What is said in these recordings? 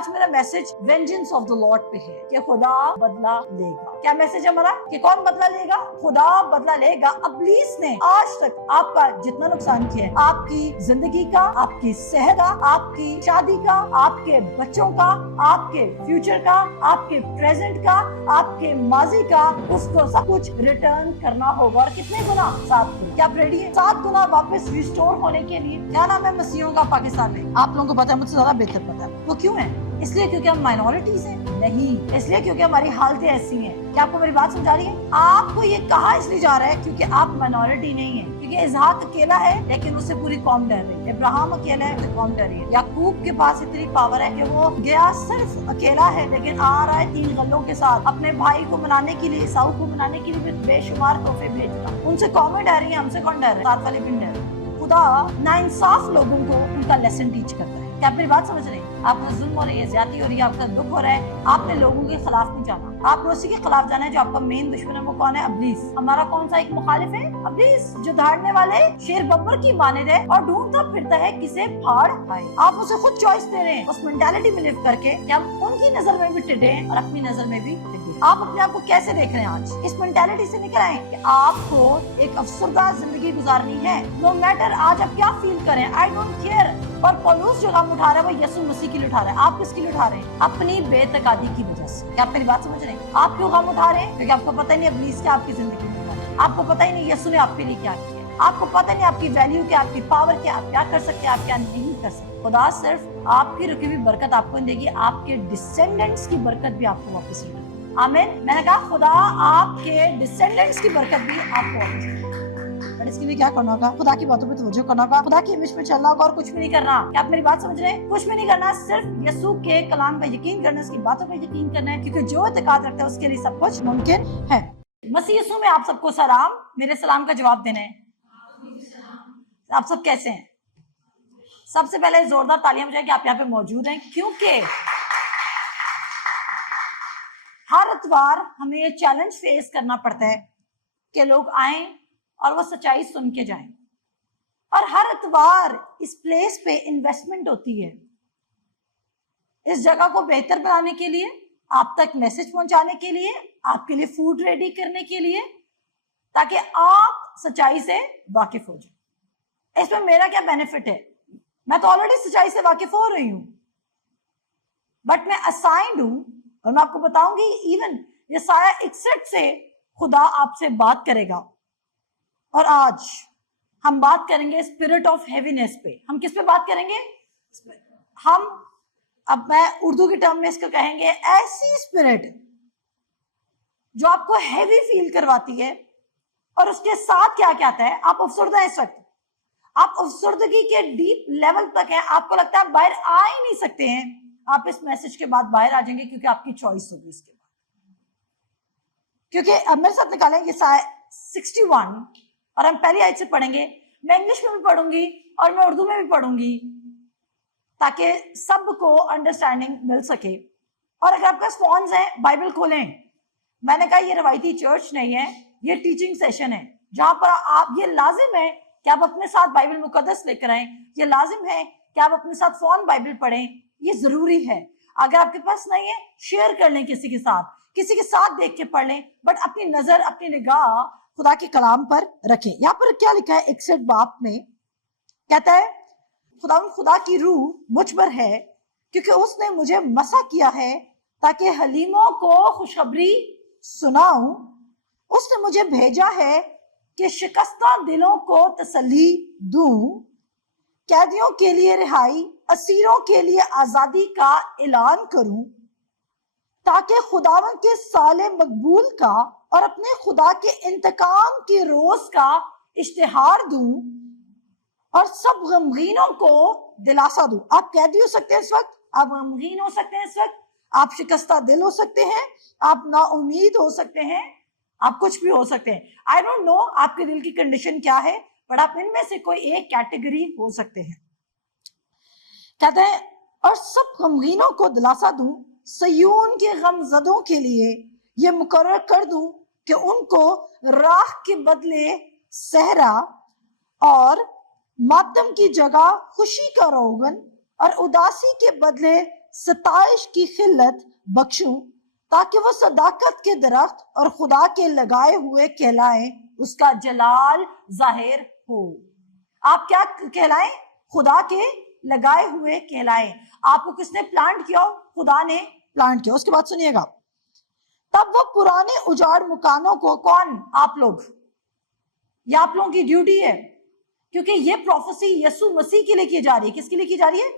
آج میرا message vengeance of the lord پہ ہے کہ خدا بدلہ لے گا. کیا میسج ہے ہمارا کہ کون بدلہ لے گا؟ خدا بدلہ لے گا. ابلیس نے آج تک آپ کا جتنا نقصان کیا ہے، آپ کی زندگی کا، آپ کی صحت کا، آپ کی شادی کا، آپ کے بچوں کا، آپ کے فیوچر کا، آپ کے پریزنٹ کا، آپ کے ماضی کا، اس کو سب کچھ ریٹرن کرنا ہوگا. اور کتنے گنا؟ 7 گنا. کیا آپ ریڈی ہیں 7 گنا واپس ریسٹور ہونے کے لیے؟ کیا نام ہے مسیحوں کا پاکستان میں؟ آپ لوگوں کو پتا ہے، مجھ سے زیادہ بہتر پتا ہے. وہ کیوں ہے؟ اس لیے کیونکہ ہم مائنورٹیز ہیں؟ نہیں، اس لیے کیونکہ ہماری حالتیں ایسی ہیں. کیا آپ کو میری بات سمجھا رہی ہے؟ آپ کو یہ کہا اس لیے جا رہا ہے کیونکہ آپ مائنورٹی نہیں ہیں. کیونکہ اسحاق اکیلا ہے لیکن اس سے پوری قوم ڈر رہی ہے. ابراہیم اکیلا ہے تو قوم ڈر رہی ہے. یعقوب کے پاس اتنی پاور ہے کہ وہ گیا صرف اکیلا ہے لیکن آ رہا ہے 3 غلوں کے ساتھ اپنے بھائی کو منانے کے لیے، عیساؤ کو منانے کے لیے بے شمار تحفے بھیجتا. ان سے قومیں ڈر رہی ہیں، ہم سے کون ڈر رہا ہے؟ ساتھ والے بھی ڈر رہے ہیں. خدا ناانصاف لوگوں کو ان کا لیسن ٹیچ کرتا ہے. کیا آپ میری بات سمجھ رہے ہیں؟ آپ کا ظلم ہو رہی ہے، زیادتی ہو رہی ہے، آپ کا دکھ ہو رہا ہے، آپ نے لوگوں کے خلاف نہیں جانا، آپ نے اسی کے خلاف جانا ہے جو آپ کا مین دشمن ہے. وہ کون ہے؟ ابلیس. ہمارا کون سا ایک مخالف ہے؟ ابلیس، جو دھاڑنے والے شیر ببر کی مانند ہے اور ڈھونڈتا پھرتا ہے کسے پھاڑ کھائے. آپ اسے خود چوائس دے رہے ہیں اس مینٹالٹی میں لیو کر کے کہ ہم ان کی نظر میں بھی ٹڈے ہیں اور اپنی نظر میں بھی ٹڈے. آپ اپنے آپ کو کیسے دیکھ رہے ہیں؟ آج اس مینٹالٹی سے نکل آئیں کہ آپ کو ایک افسردہ زندگی گزارنی ہے. نو میٹر آج آپ کیا فیل کریں، آئی ڈونٹ کیئر. اور پولوس جو غم اٹھا رہا ہے وہ یسوع مسیح کے لیے اٹھا رہا ہے. آپ کس کے لیے اٹھا رہے ہیں؟ اپنی بے تقادی کی وجہ سے. کیا آپ میری بات سمجھ رہے ہیں؟ آپ کیوں غم اٹھا رہے ہیں؟ کیونکہ آپ کو پتہ نہیں ابلیس کیا آپ کی زندگی میں ہوا ہے. آپ کو پتہ ہی نہیں یسوع نے آپ کے لیے کیا کیا. آپ کو پتہ نہیں آپ کی ویلیو کیا، آپ کی پاور کیا، آپ کیا کر سکتے ہیں، آپ کیا نہیں کر سکتے. خدا صرف آپ کی رکی ہوئی برکت آپ کو دے گی، آپ کے ڈسینڈنٹس کی برکت بھی آپ کو واپس دے گی. آمین. میں نے کہا خدا آپ کے ڈسینڈنٹس کی برکت بھی آپ کو واپس دے گی. بٹ اس کے لیے کیا کرنا ہوگا؟ خدا کی باتوں پہ توجہ کرنا ہوگا، خدا کی امیج پہ چلنا ہوگا اور کچھ بھی نہیں کرنا. کیا آپ میری بات سمجھ رہے ہیں؟ کچھ بھی نہیں کرنا، صرف یسوع کے کلام پہ یقین کرنا، اس کی باتوں پہ یقین کرنا ہے. کیونکہ جو اعتقاد رکھتا ہے اس کے لیے سب کچھ ممکن ہے. مسیح یسوع میں آپ سب کو سلام. میرے سلام کا جواب دینا ہے. آپ سب کیسے ہیں؟ سب سے پہلے زوردار تالیاں بجائیں کہ آپ یہاں پہ موجود ہیں، کیونکہ ہر اتوار ہمیں یہ چیلنج فیس کرنا پڑتا ہے کہ لوگ آئیں اور وہ سچائی سن کے جائیں. اور ہر اتوار اس پلیس پہ انویسٹمنٹ ہوتی ہے، اس جگہ کو بہتر بنانے کے لیے، آپ تک میسج پہنچانے کے لیے، آپ کے لیے فوڈ ریڈی کرنے کے لیے، تاکہ آپ سچائی سے واقف ہو جائیں. اس میں میرا کیا بینیفٹ ہے؟ میں تو آلریڈی سچائی سے واقف ہو رہی ہوں، بٹ میں اسائنڈ ہوں. اور میں آپ کو بتاؤں گی ایون یہ سایہ 61 سے خدا آپ سے بات کرے گا. اور آج ہم بات کریں گے اسپرٹ آف ہیوینس پہ. ہم کس پہ بات کریں گے؟ ہم اب میں اردو کی ٹرم میں اس کو کہیں گے ایسی اسپرٹ جو آپ کو ہیوی فیل کرواتی ہے. اور اس کے ساتھ کیا کہتا ہے؟ آپ افسردہ ہیں اس وقت، آپ افسردگی کے ڈیپ لیول تک ہیں، آپ کو لگتا ہے باہر آ ہی نہیں سکتے ہیں. آپ اس میسج کے بعد باہر آ جائیں گے کیونکہ آپ کی چوائس ہوگی اس کے بعد. کیونکہ اب میرے ساتھ نکالیں گے سایہ 61 اور ہم پہلی آیت سے پڑھیں گے. میں انگلش میں بھی پڑھوں گی اور میں اردو میں بھی پڑھوں گی تاکہ سب کو انڈرسٹینڈنگ مل سکے. اور اگر آپ کے پاس فونز ہیں، بائبل کھولیں. میں نے کہا یہ روایتی چرچ نہیں ہے، یہ ٹیچنگ سیشن ہے جہاں پر آپ، یہ لازم ہے کہ آپ اپنے ساتھ بائبل مقدس لے کر آئیں. یہ لازم ہے کہ آپ اپنے ساتھ فون بائبل پڑھیں. یہ ضروری ہے. اگر آپ کے پاس نہیں ہے شیئر کر لیں کسی کے ساتھ دیکھ کے پڑھ لیں، بٹ اپنی نظر، اپنی نگاہ خدا کے کلام پر رکھیں. یہاں پر کیا لکھا ہے 61 باب میں؟ کہتا ہے خدا کی روح مجھ پر ہے کیونکہ اس نے مجھے مسح کیا ہے تاکہ حلیموں کو خوشخبری سناؤں. اس نے مجھے بھیجا ہے کہ شکستہ دلوں کو تسلی دوں، قیدیوں کے لیے رہائی، اسیروں کے لیے آزادی کا اعلان کروں، تاکہ خداوند کے سال مقبول کا اور اپنے خدا کے انتقام کے روز کا اشتہار دوں اور سب غمگینوں کو دلاسا دوں. آپ قیدی ہو سکتے ہیں اس وقت، آپ غمگین ہو سکتے ہیں اس وقت، آپ شکستہ دل ہو سکتے ہیں، آپ نا امید ہو سکتے ہیں، آپ کچھ بھی ہو سکتے ہیں. آئی ڈونٹ نو آپ کے دل کی کنڈیشن کیا ہے، بٹ آپ ان میں سے کوئی ایک کیٹیگری ہو سکتے ہیں. کہتے ہیں اور سب غمگینوں کو دلاسا دوں، سیون کے غم زدوں کے لیے یہ مقرر کر دوں کہ ان کو راہ کے بدلے صحرا اور ماتم کی جگہ خوشی کا روغن اور اداسی کے بدلے ستائش کی خلت بخشوں تاکہ وہ صداقت کے درخت اور خدا کے لگائے ہوئے کہلائیں، اس کا جلال ظاہر ہو۔ آپ کیا کہلائیں؟ خدا کے لگائے ہوئے کہلائیں۔ آپ کو کس نے پلانٹ کیا؟ خدا نے پلانٹ کیا۔ اس کے بعد سنیے گا، تب وہ پرانے اجاڑ مکانوں کو، کون؟ آپ لوگ، یہ آپ لوگوں کی ڈیوٹی ہے، کیونکہ یہ پروفیسی یسوع مسیح کے لیے کی جا رہی ہے۔ کس کے لیے کی جا رہی ہے؟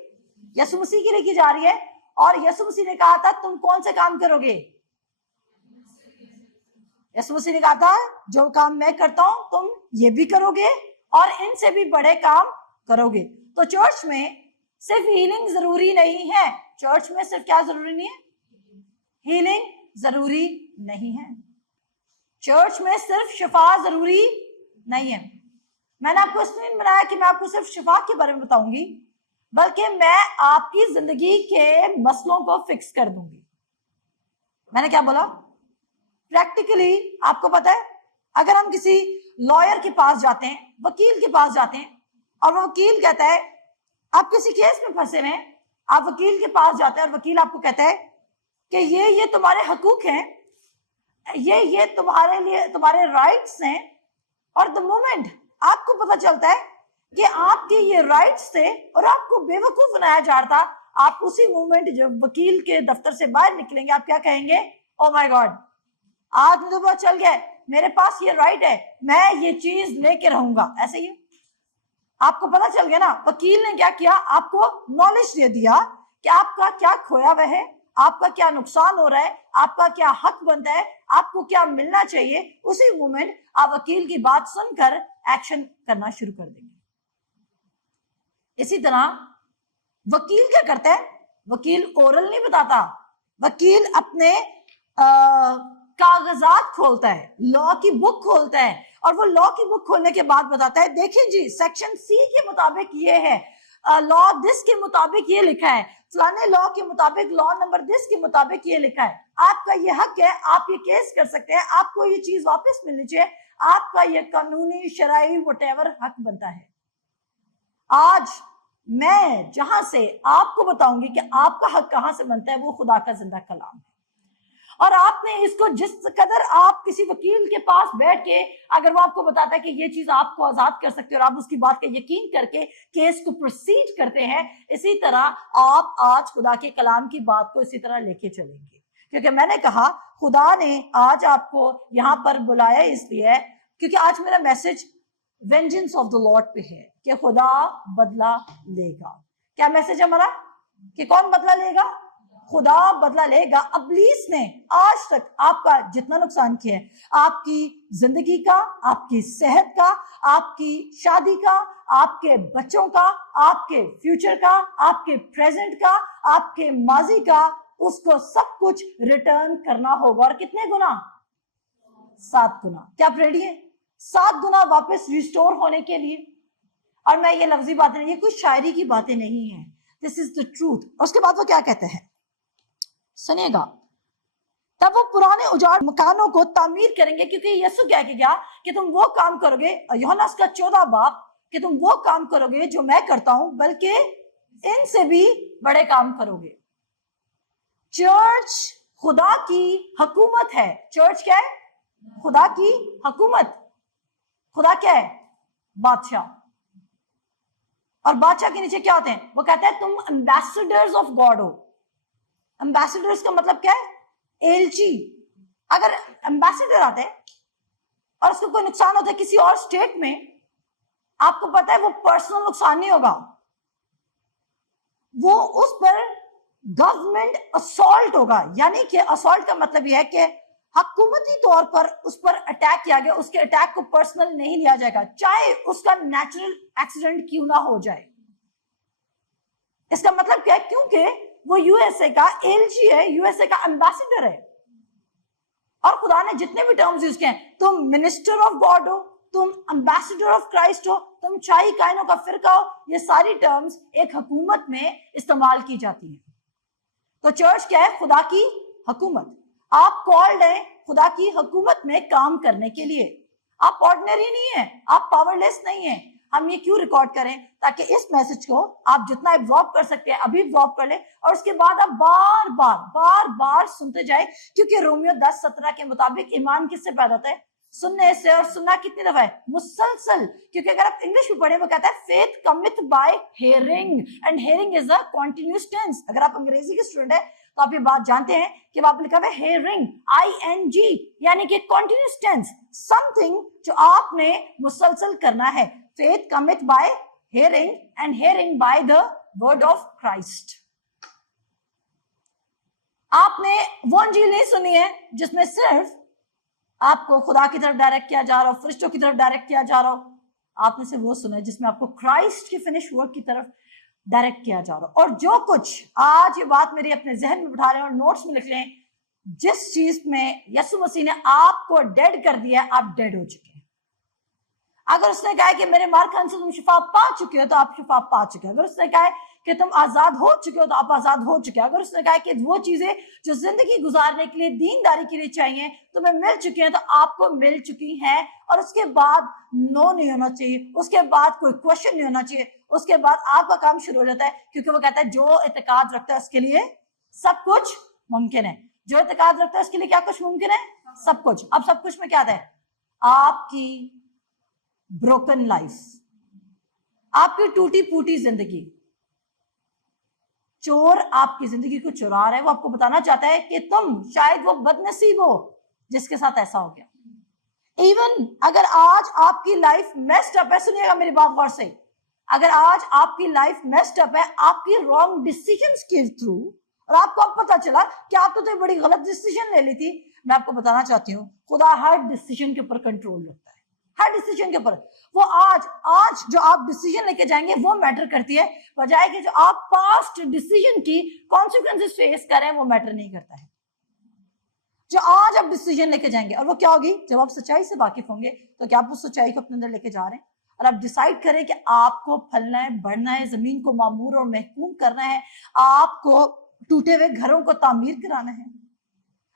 یسوع مسیح کے لیے کی جا رہی ہے۔ اور یسوع مسیح نے کہا تھا تم کون سے کام کرو گے؟ یسوع مسیح نے کہا تھا جو کام میں کرتا ہوں تم یہ بھی کرو گے اور ان سے بھی بڑے کام کرو گے۔ تو چرچ میں صرف ہیلنگ ضروری نہیں ہے۔ چرچ میں صرف کیا ضروری نہیں ہے؟ ہیلنگ ضروری نہیں ہے۔ چرچ میں صرف شفا ضروری نہیں ہے۔ میں نے آپ کو اس لیے بنایا کہ میں آپ کو صرف شفا کے بارے میں بتاؤں گی، بلکہ میں آپ کی زندگی کے مسئلوں کو فکس کر دوں گی۔ میں نے کیا بولا؟ پریکٹیکلی آپ کو پتا ہے، اگر ہم کسی لائر کے پاس جاتے ہیں، وکیل کے پاس جاتے ہیں، اور وہ وکیل کہتا ہے آپ کسی کیس میں پھنسے ہوئے ہیں، آپ وکیل کے پاس جاتے ہیں اور وکیل آپ کو کہتا ہے کہ یہ تمہارے حقوق ہیں، یہ تمہارے لیے تمہارے رائٹس ہیں، اور دا مومنٹ آپ کو پتا چلتا ہے کہ آپ کے یہ رائٹس تھے اور آپ کو بے وقوف بنایا جا رہا تھا، آپ اسی مومنٹ جب وکیل کے دفتر سے باہر نکلیں گے آپ کیا کہیں گے؟ او مائی گاڈ، آج مجھے پتا چل گیا میرے پاس یہ رائٹ ہے، میں یہ چیز لے کے رہوں گا۔ ایسے ہی آپ کو پتا چل گیا نا، وکیل نے کیا کیا؟ آپ کو نالج دے دیا کہ آپ کا کیا کھویا ہوا ہے، آپ کا کیا نقصان ہو رہا ہے، آپ کا کیا حق بنتا ہے، آپ کو کیا ملنا چاہیے۔ اسی مومنٹ آپ وکیل کی بات سن کر ایکشن کرنا شروع کر دیں گے۔ اسی طرح وکیل کیا کرتا ہے؟ وکیل اورل نہیں بتاتا، وکیل اپنے کاغذات کھولتا ہے، لا کی بک کھولتا ہے، اور وہ لا کی بک کھولنے کے بعد بتاتا ہے دیکھیں جی سیکشن سی کے مطابق یہ ہے، لا دس کے مطابق یہ لکھا ہے، فلانے لا کے مطابق، لا نمبر دس کے مطابق یہ لکھا ہے، آپ کا یہ حق ہے، آپ یہ کیس کر سکتے ہیں، آپ کو یہ چیز واپس ملنی چاہیے، آپ کا یہ قانونی شرعی وٹ ایور حق بنتا ہے۔ آج میں جہاں سے آپ کو بتاؤں گی کہ آپ کا حق کہاں سے بنتا ہے، وہ خدا کا زندہ کلام ہے۔ اور آپ نے اس کو جس قدر آپ کسی وکیل کے پاس بیٹھ کے اگر وہ آپ کو بتاتا ہے کہ یہ چیز آپ کو آزاد کر سکتے اور آپ اس کی بات کا یقین کر کے کیس کو پروسیڈ کرتے ہیں، اسی طرح آپ آج خدا کے کلام کی بات کو اسی طرح لے کے چلیں گے، کیونکہ میں نے کہا خدا نے آج آپ کو یہاں پر بلایا اس لیے کیونکہ آج میرا message vengeance of the lord پہ ہے کہ خدا بدلہ لے گا۔ کیا میسج ہے ہمارا؟ کہ کون بدلہ لے گا؟ خدا بدلہ لے گا۔ ابلیس نے آج تک آپ کا جتنا نقصان کیا ہے، آپ کی زندگی کا، آپ کی صحت کا، آپ کی شادی کا، آپ کے بچوں کا، آپ کے فیوچر کا، آپ کے پریزنٹ کا، آپ کے ماضی کا، اس کو سب کچھ ریٹرن کرنا ہوگا۔ اور کتنے گنا؟ 7 گنا۔ کیا آپ ریڈی ہیں 7 گنا واپس ریسٹور ہونے کے لیے؟ اور میں یہ لفظی باتیں نہیں، یہ کوئی شاعری کی باتیں نہیں ہیں، دس از دا ٹروتھ۔ اور اس کے بعد وہ کیا کہتے ہیں سنیے گا، تب وہ پرانے اجاڑ مکانوں کو تعمیر کریں گے، کیونکہ یسوع کہہ کے گیا کہ تم وہ کام کرو گے، یوحنا کا 14 باب، کہ تم وہ کام کرو گے جو میں کرتا ہوں، بلکہ ان سے بھی بڑے کام کرو گے۔ چرچ خدا کی حکومت ہے۔ چرچ کیا ہے؟ خدا کی حکومت۔ خدا کیا ہے؟ بادشاہ۔ اور بادشاہ کے نیچے کیا ہوتے ہیں؟ وہ کہتا ہے تم ambassadors of God who. Ambassadors کا مطلب کیا ہے؟ ایلچی۔ اگر امبیسڈر آتے ہیں اور اس کو کوئی نقصان ہوتا ہے کسی اور اسٹیٹ میں، آپ کو پتا ہے وہ پرسنل نقصان نہیں ہوگا، وہ اس پر گورنمنٹ اسالٹ ہوگا۔ یعنی کہ اسالٹ کا مطلب یہ ہے کہ حکومتی طور پر اس پر اٹیک کیا گیا، اس کے اٹیک کو پرسنل نہیں لیا جائے گا، چاہے اس کا نیچرل ایکسیڈنٹ کیوں نہ ہو جائے۔ اس کا مطلب کیا ہے؟ کیونکہ وہ یو ایس اے کا ایل جی ہے، یو ایس اے کا امبیسڈر ہے۔ اور خدا نے جتنے بھی ٹرمز یوز کیے ہیں، تم منسٹر آف گاڈ ہو، تم امبیسڈر آف کرائسٹ ہو، تم چائی کائنوں کا فرقہ ہو، یہ ساری ٹرمز ایک حکومت میں استعمال کی جاتی ہیں۔ تو چرچ کیا ہے؟ خدا کی حکومت۔ آپ کالڈ ہیں خدا کی حکومت میں کام کرنے کے لیے۔ آپ آرڈنری نہیں ہیں، آپ پاور لیس نہیں ہیں۔ हम ये क्यों रिकॉर्ड करें? ताकि इस मैसेज को आप जितना एब्जॉर्ब कर सकते हैं अभी एब्जॉर्ब कर ले, और उसके बाद आप बार बार सुनते जाए, क्योंकि रोमियो 10:17 के मुताबिक ईमान किससे पैदा होता है? सुनने से। और सुनना कितनी दफा है? मुसलसल। क्योंकि अगर आप इंग्लिश में पढ़े वो कहता है faith cometh by hearing, and hearing is a continuous tense. अगर आप अंग्रेजी के स्टूडेंट है तो आप ये बात जानते हैं कि वहां पर लिखा है हेयरिंग, ING, यानी कि कंटीन्यूअस टेंस, समथिंग जो आपने मुसलसल करना है। Faith cometh by hearing and hearing by the word of Christ. आपने वो अंजील नहीं सुनी है जिसमें सिर्फ आपको खुदा की तरफ डायरेक्ट किया जा रहा हो, फरिश्तों की तरफ डायरेक्ट किया जा रहा हो। आपने से वो सुना है जिसमें आपको क्राइस्ट की फिनिश वर्क की तरफ डायरेक्ट किया जा रहा हो। और जो कुछ आज ये बात मेरी अपने जहन में बिठा रहे हैं और नोट्स में लिख रहे हैं, जिस चीज में यीशु मसीह ने आपको डेड कर दिया है, आप डेड हो चुके हैं। अगर उसने कहा है कि मेरे मार खान से तुम शिफा पा चुके हो तो आप शिफा पा चुके हो। अगर उसने कहा है कि तुम आजाद हो चुके हो तो आप आजाद हो चुके हो। अगर उसने कहा है कि वो चीजें जो जिंदगी गुजारने के लिए, दीनदारी के लिए चाहिए तुम्हें मिल चुकी हैं, तो आपको मिल चुकी हैं। और उसके बाद नो नहीं होना चाहिए, उसके बाद कोई क्वेश्चन नहीं होना चाहिए, उसके बाद आपका काम शुरू हो जाता है। क्योंकि वो कहता है जो इत्तेकाद रखता है उसके लिए सब कुछ मुमकिन है। जो इत्तेकाद रखता है उसके लिए क्या कुछ मुमकिन है? सब कुछ। अब सब कुछ में क्या आता है? आपकी ब्रोकन लाइफ, आपकी टूटी फूटी जिंदगी। चोर आपकी जिंदगी को चुरा रहा है, वो आपको बताना चाहता है कि तुम शायद वो बदनसीब हो जिसके साथ ऐसा हो गया। इवन अगर आज आपकी लाइफ मेस्ड अप है, सुनिएगा मेरी बात गौर से, अगर आज आपकी लाइफ मेस्ड अप है आपकी रॉन्ग डिसीजंस के थ्रू, और आपको अब पता चला कि आप तो बड़ी गलत डिसीजन ले ली थी, मैं आपको बताना चाहती हूँ खुदा हर डिसीजन के ऊपर कंट्रोल रखता है, हर डिसीजन के ऊपर। वो आज जो आप डिसीजन लेके जाएंगे वो मैटर करती है, बजाय कि जो आप पास्ट डिसीजन की कॉन्सिक्वेंसेस फेस करें वो मैटर नहीं करता है। जो आज आप डिसीजन लेके जाएंगे, और वो क्या होगी? जब आप सच्चाई से वाकिफ होंगे तो क्या आप उस सच्चाई को अपने अंदर लेके जा रहे हैं और आप डिसाइड करें कि आपको फलना है, बढ़ना है, जमीन को मामूर और महकूम करना है, आपको टूटे हुए घरों को तामीर कराना है।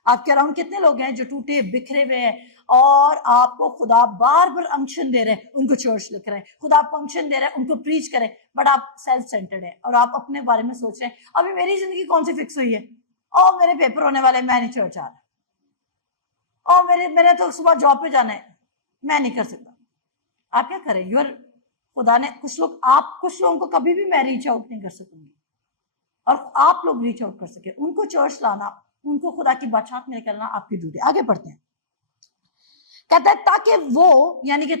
आपके अराउंड कितने लोग हैं जो टूटे बिखरे हुए हैं और आपको खुदा बार बार अंक्शन दे रहे हैं, उनको चर्च लिख रहे हैं, खुदा आपको अंक्शन दे रहे हैं उनको प्रीच करें, बट आप सेल्फ सेंटर्ड है और आप अपने बारे में सोच रहे हैं अभी मेरी जिंदगी कौन सी फिक्स हुई है, और मेरे पेपर होने वाले, मैं नहीं चर्च आ रहा, और मेरे तो सुबह जॉब पे जाना है, मैं नहीं कर सकता। आप क्या करें? खुदा ने कुछ लोगों को कभी भी मैं रीच आउट नहीं कर सकूंगी, और आप लोग रीच आउट कर सके, उनको चर्च लाना, उनको खुदा की बादशाहत में करना आपकी ड्यूटी। आगे बढ़ते हैं। कहता है ताकि वो, यानी कि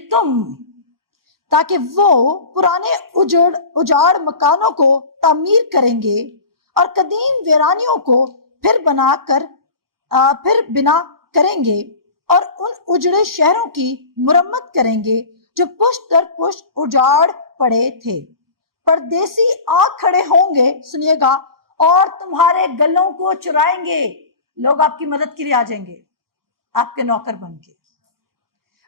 ताकि वो पुराने उजाड़ मकानों को तामीर करेंगे और कदीम वीरानियों को फिर बिना करेंगे और उन उजड़े शहरों की मुरम्मत करेंगे जो पुष्ट दर पुष्ट उजाड़ पड़े थे। परदेसी आ खड़े होंगे, सुनिएगा, और तुम्हारे गलों को चुराएंगे। लोग आपकी मदद के लिए आ जाएंगे, आपके नौकर बन के।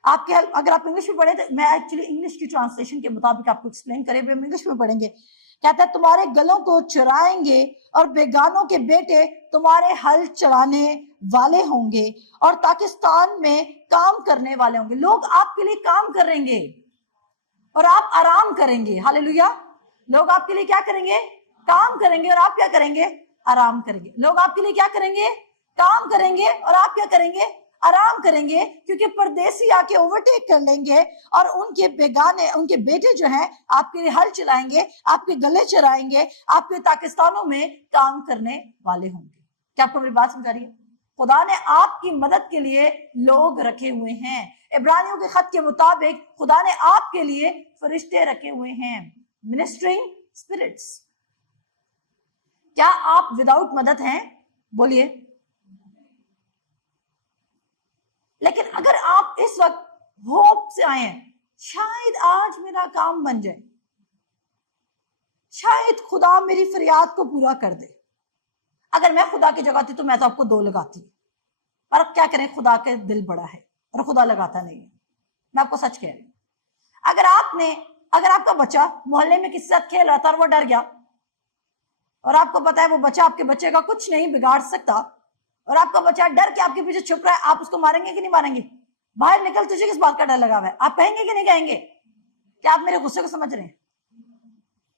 अगर आप इंग्लिश में पढ़े तो मैं एक्चुअली इंग्लिश की ट्रांसलेशन के मुताबिक आपको एक्सप्लेन करे, हम इंग्लिश में पढ़ेंगे। कहता है तुम्हारे गलों को चुराएंगे और बेगानों के बेटे तुम्हारे हल चलाने वाले होंगे और पाकिस्तान में काम करने वाले होंगे। लोग आपके लिए काम करेंगे और आप आराम करेंगे। हालेलुया। लोग आपके लिए क्या करेंगे? काम करेंगे, और आप क्या करेंगे? आराम करेंगे। लोग आपके लिए क्या करेंगे? काम करेंगे, और आप क्या करेंगे? आराम करेंगे, क्योंकि परदेसी आके ओवरटेक कर लेंगे और उनके बेटे जो हैं आपके लिए हल चलाएंगे, आपके गले चराएंगे, आपके पाकिस्तानों में काम करने वाले होंगे। क्या आपको मेरी बात समझ रही है? खुदा ने आपकी मदद के लिए लोग रखे हुए हैं। इब्रानियों के खत के मुताबिक खुदा ने आपके लिए फरिश्ते रखे हुए हैं, मिनिस्ट्रिंग स्पिरिट्स। क्या आप विदाउट मदद हैं? बोलिए। लेकिन अगर आप इस वक्त होप से आए हैं, शायद आज मेरा काम बन जाए, शायद खुदा मेरी फरियाद को पूरा कर दे। अगर मैं खुदा की जगह थी तो मैं तो आपको 2 लगाती, पर अब क्या करें, खुदा के दिल बड़ा है और खुदा लगाता नहीं है। मैं आपको सच कह रही हूं। अगर आपका बच्चा मोहल्ले में किसी साथ खेल रहा था और वो डर गया, और आपको पता है वो बच्चा आपके बच्चे का कुछ नहीं बिगाड़ सकता, और आपका बच्चा डर के आपके पीछे छुप रहा है, आप उसको मारेंगे कि नहीं मारेंगे? बाहर निकल, तुझे किस बात का डर लगा हुआ है? आप कहेंगे कि नहीं कहेंगे? क्या आप मेरे गुस्से को समझ रहे हैं?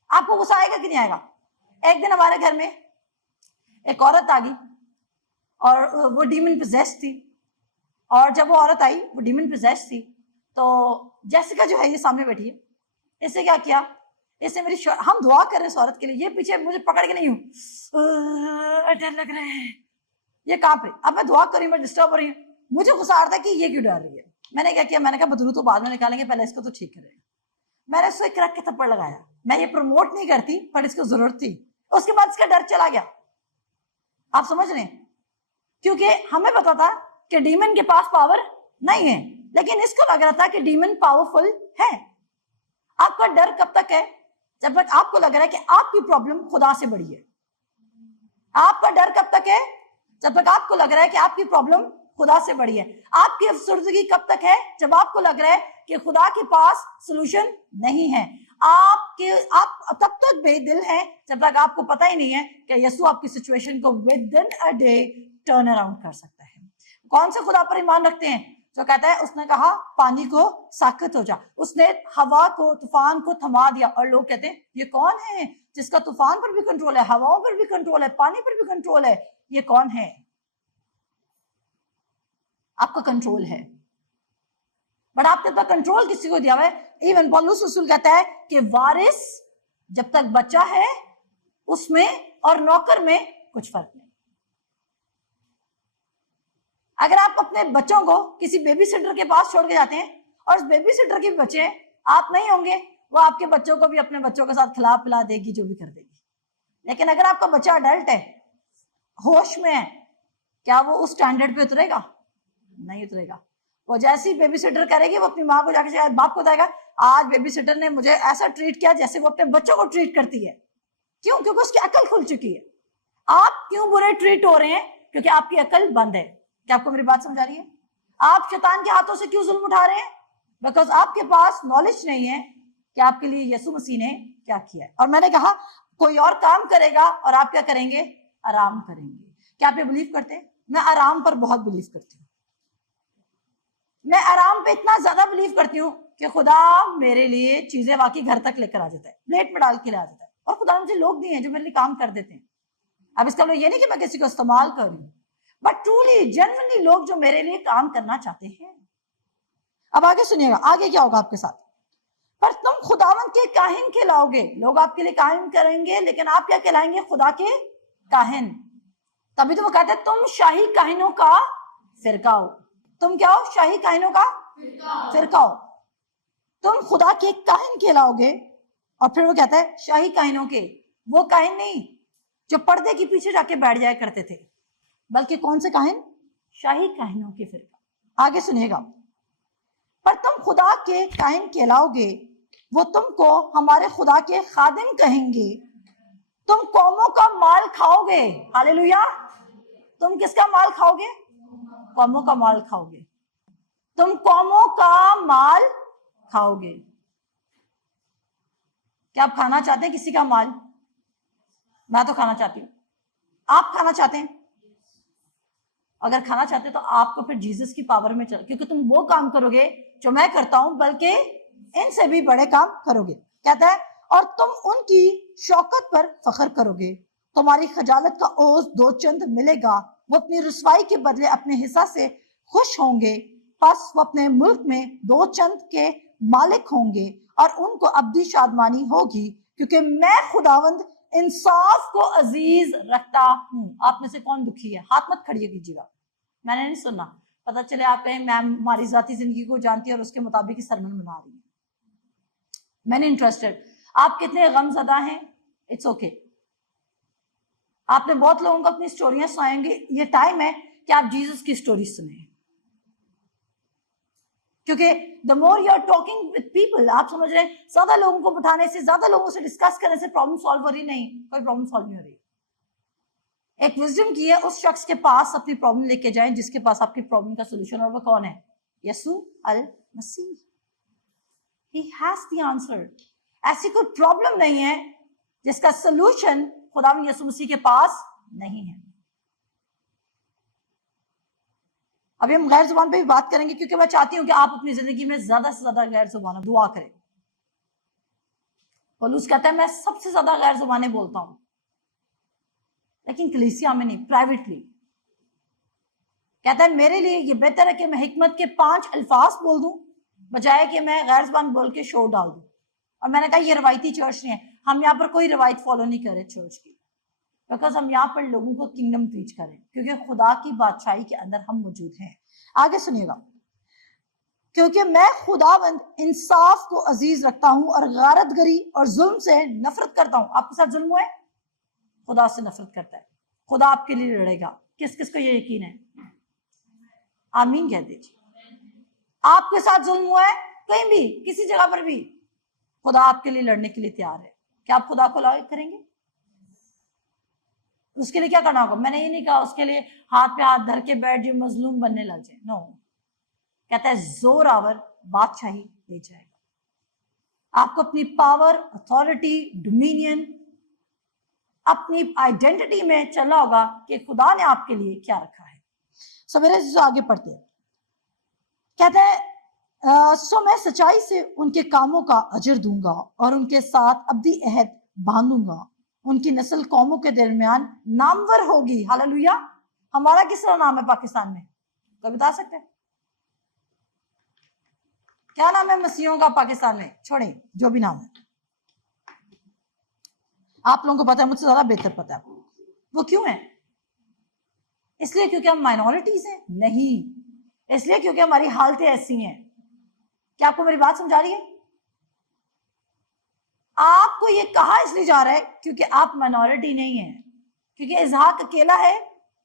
आपको गुस्सा आएगा कि नहीं आएगा? एक दिन हमारे घर में एक औरत आ गई और वो डीमन पोजेस्ड थी, और जब वो औरत आई वो डीमन पोजेस्ड थी, तो जेसिका जो है ये सामने बैठी है, इससे क्या किया, इससे मेरी हम दुआ कर रहे हैं इस औरत के लिए, ये पीछे मुझे पकड़ के नहीं हूं, डर लग रहा है, ये कांप रही, अब मैं दुआ कर रही हूँ, मैं डिस्टर्ब हो रही हूँ, मुझे गुस्सा आ रहा था कि ये क्यों डर रही है। मैंने क्या किया, मैंने कहा बदलू तो बाद में निकालेंगे, पहले इसको तो ठीक करें। मैंने उसको एक रख के थप्पड़ लगाया। मैं ये प्रमोट नहीं करती, पर इसको जरूरत थी। उसके बाद इसका डर चला गया। आप समझ रहे हैं? क्योंकि हमें पता था कि डीमन के पास पावर नहीं है, लेकिन इसको लग रहा था कि डीमन पावरफुल है। आपका डर कब तक है? जब तक आपको लग रहा है कि आपकी प्रॉब्लम खुदा से बड़ी है। आपका डर कब तक है? जब तक आपको लग रहा है कि आपकी प्रॉब्लम खुदा से बड़ी है। आपकी अफसरदगी कब तक है? जब आपको लग रहा है कि खुदा के पास सोल्यूशन नहीं है। आप तब तक बेदिल हैं जब तक आपको पता ही नहीं है कि यीशु आपकी सिचुएशन को with in a day turn around कर सकता है। कौन से खुदा पर ईमान रखते हैं जो कहता है, उसने कहा पानी को साकत हो जा, उसने हवा को, तूफान को थमा दिया, और लोग कहते हैं ये कौन है जिसका तूफान पर भी कंट्रोल है, हवाओं पर भी कंट्रोल है, पानी पर भी कंट्रोल है, ये कौन है? आपका कंट्रोल है, बट आपके पास कंट्रोल किसी को दिया हुआ है। इवन पौलुस रसूल कहता है कि वारिस जब तक बच्चा है उसमें और नौकर में कुछ फर्क नहीं। अगर आप अपने बच्चों को किसी बेबी सिटर के पास छोड़ के जाते हैं और उस बेबी सिटर के बच्चे आप नहीं होंगे, वो आपके बच्चों को भी अपने बच्चों के साथ खिला पिला देगी, जो भी कर देगी। लेकिन अगर आपका बच्चा अडल्ट है, होश में है, क्या वो उस स्टैंडर्ड पे उतरेगा? नहीं उतरेगा। वो जैसी बेबी सिटर करेगी, वो अपनी माँ को जाके बाप को बताएगा, आज बेबी सिटर ने मुझे ऐसा ट्रीट किया जैसे वो अपने बच्चों को ट्रीट करती है। क्यों? क्योंकि उसकी अकल खुल चुकी है। आप क्यों बुरे ट्रीट हो रहे हैं? क्योंकि आपकी अकल बंद है। क्या आपको मेरी बात समझ आ रही है? आप शैतान के हाथों से क्यों जुल्म उठा रहे हैं? बिकॉज आपके पास नॉलेज नहीं है कि आपके लिए यीशु मसीह ने क्या किया है। और मैंने कहा कोई और काम करेगा और आप क्या करेंगे? आराम करेंगे। क्या आप ये बिलीव करते हैं? मैं आराम पर बहुत बिलीव करती हूँ। मैं आराम पे इतना ज्यादा बिलीव करती हूँ कि खुदा मेरे लिए चीजें वाकई घर तक लेकर आ जाता है, प्लेट में डाल के ले आ जाता है। और खुदा मुझे लोग दिए हैं जो मेरे लिए काम कर देते हैं। अब इसका मतलब ये नहीं कि मैं किसी को इस्तेमाल कर रही हूँ, बट ट्रूली जेन्युइनली लोग जो मेरे लिए काम करना चाहते हैं। अब आगे सुनिएगा, आगे क्या होगा आपके साथ। पर तुम खुदावंद के काहिन कहलाओगे। लोग आपके लिए काहिन करेंगे, लेकिन आप क्या कहलाएंगे? खुदा के काहिन। तभी तो वो कहते हैं तुम शाही काहिनों का फिरका हो। तुम क्या हो? शाही काहिनों का फिरका हो। तुम खुदा के काहिन कहलाओगे। और फिर वो कहता है शाही काहिनों के, वो काहिन नहीं जो पर्दे के पीछे जाके बैठ जाया करते थे, बल्कि कौन से काहिन? शाही काहिनों के फिरका। आगे सुनिएगा, पर तुम खुदा के काहिन कहलाओगे, वो तुमको हमारे खुदा के खादिम कहेंगे। तुम कौमों का माल खाओगे। हालेलुया। तुम किसका माल खाओगे? कौमों का माल खाओगे। तुम कौमों का माल खाओगे। क्या आप खाना चाहते हैं किसी का माल? मैं तो खाना चाहती हूँ। आप खाना चाहते हैं? अगर खाना चाहते हैं तो आपको फिर जीसस की पावर में चल, क्योंकि तुम वो काम करोगे जो मैं करता हूं, बल्कि इनसे भी बड़े काम करोगे। कहता है और तुम उनकी शौकत पर फख्र करोगे। तुम्हारी खजालत का ओस दो चंद मिलेगा। वो अपनी रुसवाई के बदले अपने हिस्सा से खुश होंगे। बस वो अपने मुल्क में दो चंद के मालिक होंगे और उनको अब्दी शादमानी होगी, क्योंकि मैं खुदावंद इंसाफ को अजीज रखता हूं। आप में से कौन दुखी है? हाथ मत खड़िए कीजिएगा, मैंने नहीं सुनना। पता चले आप कहें मैम हमारी जाती जिंदगी को जानती है और उसके मुताबिक ही सरमन बना रही है। मैंने इंटरेस्टेड आप कितने गमजदा हैं, इट्स ओके। आपने बहुत लोगों को अपनी स्टोरियां सुनाएंगे। ये टाइम है कि आप जीसस की स्टोरी सुने, क्योंकि the more you are talking with people, आप समझ रहे हैं, ज्यादा लोगों को बिठाने से, ज्यादा लोगों से डिस्कस करने से प्रॉब्लम सॉल्व हो रही नहीं। कोई प्रॉब्लम सॉल्व नहीं हो रही। एक विजडम की है, उस शख्स के पास अपनी प्रॉब्लम लेके जाएं जिसके पास आपकी प्रॉब्लम का सोल्यूशन। और वो कौन है? यीशु अल मसीह। He has the answer. ऐसी कोई प्रॉब्लम नहीं है जिसका सोल्यूशन खुदा यीशु मसीह के पास नहीं है। अभी हम गैर जुबान पे भी बात करेंगे, क्योंकि मैं चाहती हूं कि आप अपनी जिंदगी में ज्यादा से ज्यादा गैर जुबान दुआ करें। पौलुस कहता है मैं सबसे ज्यादा गैर जुबानें बोलता हूं, लेकिन कलीसिया में नहीं, प्राइवेटली। कहता है मेरे लिए ये बेहतर है कि मैं हिकमत के 5 अल्फाज बोल दूं बजाय कि मैं गैर जुबान बोल के शोर डाल दूं। और मैंने कहा ये रवायती चर्च नहीं है, हम यहाँ पर कोई रवायत फॉलो नहीं कर रहे चर्च की, बिकॉज हम यहाँ पर लोगों को किंगडम प्रीच करें, क्योंकि खुदा की बादशाही के अंदर हम मौजूद हैं। आगे सुनिएगा, क्योंकि मैं खुदावंद इंसाफ को अजीज रखता हूं और गारतगरी और जुल्म से नफरत करता हूं। आपके साथ जुल्म हुआ है, खुदा से नफरत करता है, खुदा आपके लिए लड़ेगा। किस किस को ये यकीन है? आमीन कह दीजिए। आपके साथ जुल्म हुआ है, कहीं भी किसी जगह पर भी, खुदा आपके लिए लड़ने के लिए तैयार है। क्या आप खुदा को लायक करेंगे? उसके लिए क्या करना होगा? मैंने ये नहीं कहा उसके लिए हाथ पे हाथ धर के बैठ जो मजलूम बनने लग जाए, नो। कहता है जोर आवर बादशाही ले जाएगा। आपको अपनी पावर, अथॉरिटी, डोमिनियन, अपनी आइडेंटिटी में चलना होगा कि खुदा ने आपके लिए क्या रखा है। सवेरे आगे पढ़ते हैं, कहते हैं सो मैं सच्चाई से उनके कामों का अजर दूंगा और उनके साथ अब्दी अहद बांधूंगा। उनकी नस्ल कौमों के दरमियान नामवर होगी। हालेलुया। हमारा किस तरह नाम है पाकिस्तान में? कोई बता सकते हैं क्या नाम है मसीहों का पाकिस्तान में? छोड़े जो भी नाम है, आप लोगों को पता है, मुझसे ज्यादा बेहतर पता है। वो क्यों है? इसलिए क्योंकि हम माइनॉरिटीज हैं? नहीं, इसलिए क्योंकि हमारी हालतें ऐसी हैं। क्या आपको मेरी बात समझा रही है? आपको ये कहा इसलिए जा रहा है क्योंकि आप माइनॉरिटी नहीं है, क्योंकि इसहाक अकेला है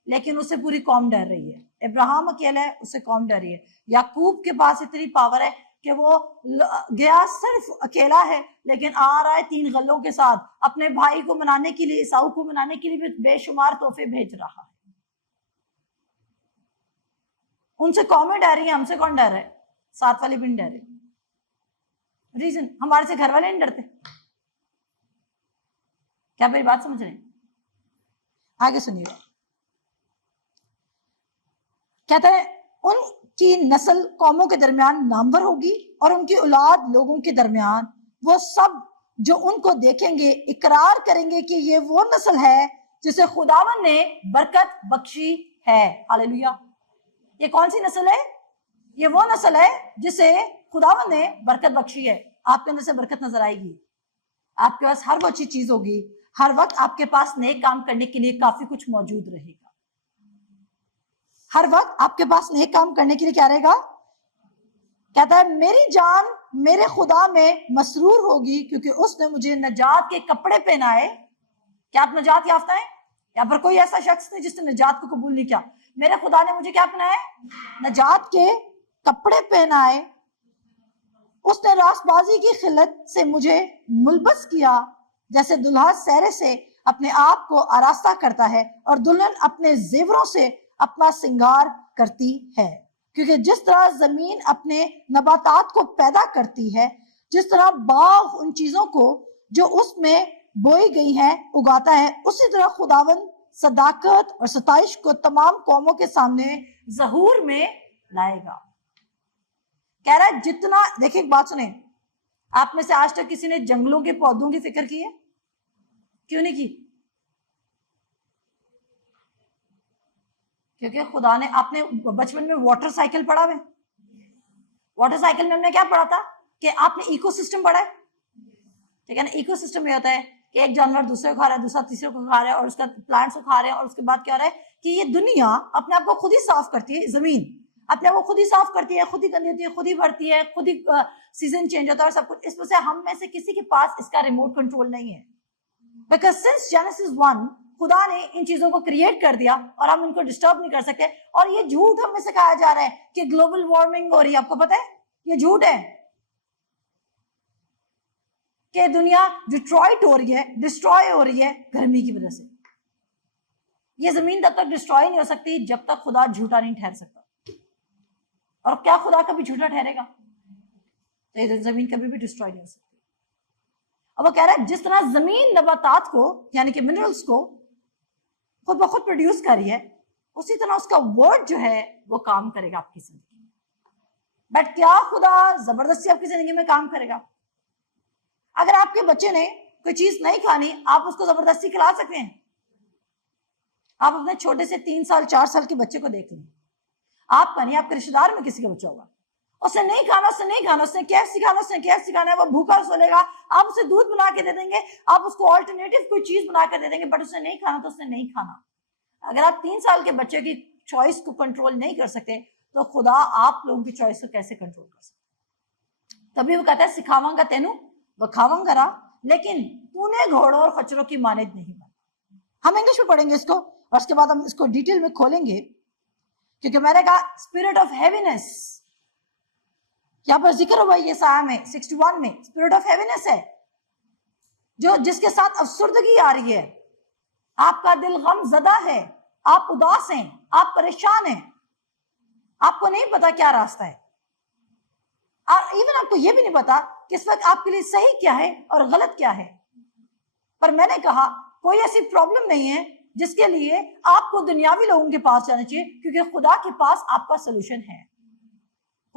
लेकिन उससे पूरी कौम डर रही है। इब्राहिम अकेला है, उससे कौम डर रही है। याकूब के पास इतनी पावर है कि वो गया सिर्फ अकेला है, लेकिन आ रहा है 3 गलों के साथ, अपने भाई को मनाने के लिए, ईसाऊ को मनाने के लिए भी बेशुमार तोहफे भेज रहा है। उनसे कौमें डर रही है, हमसे कौन डर रहा है? साथ वाले भी नहीं डर रहे। रीजन, हमारे से घर वाले नहीं डरते। क्या मेरी बात समझ रहे हैं? आगे सुनिएगा, कहता है उनकी नस्ल कौमों के दरमियान नामवर होगी और उनकी औलाद लोगों के दरमियान। वो सब जो उनको देखेंगे इकरार करेंगे कि ये वो नस्ल है जिसे खुदावन ने बरकत बख्शी है। हालेलुया। ये कौन सी नस्ल है? ये वो नस्ल है जिसे खुदावन ने बरकत बख्शी है। आपके अंदर से बरकत नजर आएगी, आपके पास हर वो अच्छी चीज होगी, हर वक्त आपके पास नेक काम करने के लिए काफी कुछ मौजूद रहेगा। हर वक्त आपके पास नेक काम करने के लिए क्या रहेगा? कहता है मेरी जान मेरे खुदा में मसरूर होगी क्योंकि उसने मुझे नजात के कपड़े पहनाए। क्या आप नजात याफ्ता हैं? यहाँ पर कोई ऐसा शख्स नहीं जिसने नजात को कबूल नहीं किया। मेरे खुदा ने मुझे क्या पहनाए? नजात के कपड़े पहनाए। उसने रासबाजी की खिलत से मुझे मुलबस किया, जैसे दुल्हा सहरे से अपने आप को आरास्ता करता है और दुल्हन अपने जेवरों से अपना श्रृंगार करती है। क्योंकि जिस तरह जमीन अपने नबातात को पैदा करती है, जिस तरह बाग उन चीजों को जो उसमें बोई गई हैं उगाता है, उसी तरह खुदावन सदाकत और सताइश को तमाम कौमों के सामने ज़हूर में लाएगा। कह रहा है जितना, देखिए एक बात सुने, आप में से आज तक किसी ने जंगलों के पौधों की फिक्र की है? क्यों नहीं की? क्योंकि खुदा ने, आपने बचपन में वाटर साइकिल पढ़ा है? वाटर साइकिल में हमने क्या पढ़ा था कि आपने इकोसिस्टम पढ़ा है, ठीक है ना? इकोसिस्टम ये होता है कि एक जानवर दूसरे को खा रहा है, दूसरा तीसरे को खा रहा है, और उसका प्लांट्स को खा रहे हैं, और उसके बाद क्या हो रहा है कि ये दुनिया अपने आप को खुद ही साफ करती है। जमीन अपने आप को खुद ही साफ करती है, खुद ही गंदी होती है, खुद ही भरती है, खुद ही सीजन चेंज होता है और सब कुछ। इसमें से हम में से किसी के पास इसका रिमोट कंट्रोल नहीं है, बिकॉज सिंस जेनेसिस 1 खुदा ने इन चीजों को क्रिएट कर दिया और हम इनको डिस्टर्ब नहीं कर सकते। और ये झूठ हमें सिखाया जा रहा है कि ग्लोबल वार्मिंग हो रही है। आपको पता है ये झूठ है कि दुनिया डिस्ट्रॉयड हो रही है, डिस्ट्रॉय हो रही है गर्मी की वजह से। ये जमीन तब तक डिस्ट्रॉय नहीं हो सकती जब तक खुदा झूठा नहीं ठहर सकता। और क्या खुदा कभी झूठा ठहरेगा? तो ये जमीन कभी भी डिस्ट्रॉय नहीं हो सकती। अब वो कह रहा है जिस तरह जमीन नबातात को यानी कि मिनरल्स को खुद ब खुद प्रोड्यूस कर रही है, उसी तरह उसका वर्ड जो है वो काम करेगा आपकी जिंदगी में। बट क्या खुदा जबरदस्ती आपकी जिंदगी में काम करेगा? اگر آپ کے بچے نے کوئی چیز نہیں کھانی آپ اس کو زبردستی کھلا سکتے ہیں. آپ اپنے چھوٹے سے 3 سال 4 سال کے بچے کو دیکھ لیں, آپ کا نہیں آپ کے رشتے دار میں کسی کا بچہ ہوگا, اس نے نہیں کھانا, اس نے نہیں کھانا, اس نے KFC کھانا, اس نے KFC کھانا ہے, وہ بھوکا سولے گا, آپ اسے دودھ بنا کے دے دیں گے, آپ اس کو آلٹرنیٹو کوئی چیز بنا کے دے دیں گے, بٹ اس نے نہیں کھانا تو اس نے نہیں کھانا. اگر آپ 3 سال کے بچے کی چوائس کو کنٹرول نہیں کر سکتے تو خدا آپ لوگوں کی چوائس کو کیسے کنٹرول کر سکتے؟ تبھی وہ کہتا ہے سکھاواں گا تینوں بکھاواں گا را, لیکن تو نے گھوڑوں اور خچروں کی مانند نہیں بنا. ہم انگلش میں پڑھیں گے اس کو اور اس کے بعد ہم اس کو ڈیٹیل میں کھولیں گے, کیونکہ میں نے کہا اسپرٹ آف ہیوینس یہاں پر ذکر ہوا یہ سایہ میں 61 میں اسپرٹ آف ہیوینس ہے, جو جس کے ساتھ افسردگی آ رہی ہے, آپ کا دل غم زدہ ہے, آپ اداس ہیں, آپ پریشان ہیں, آپ کو نہیں پتا کیا راستہ ہے, اور ایون آپ کو یہ بھی نہیں پتا کہ اس وقت آپ کے لیے صحیح کیا ہے اور غلط کیا ہے. پر میں نے کہا کوئی ایسی پرابلم نہیں ہے جس کے لیے آپ کو دنیاوی لوگوں کے پاس جانا چاہیے, کیونکہ خدا کے پاس آپ کا سولوشن ہے.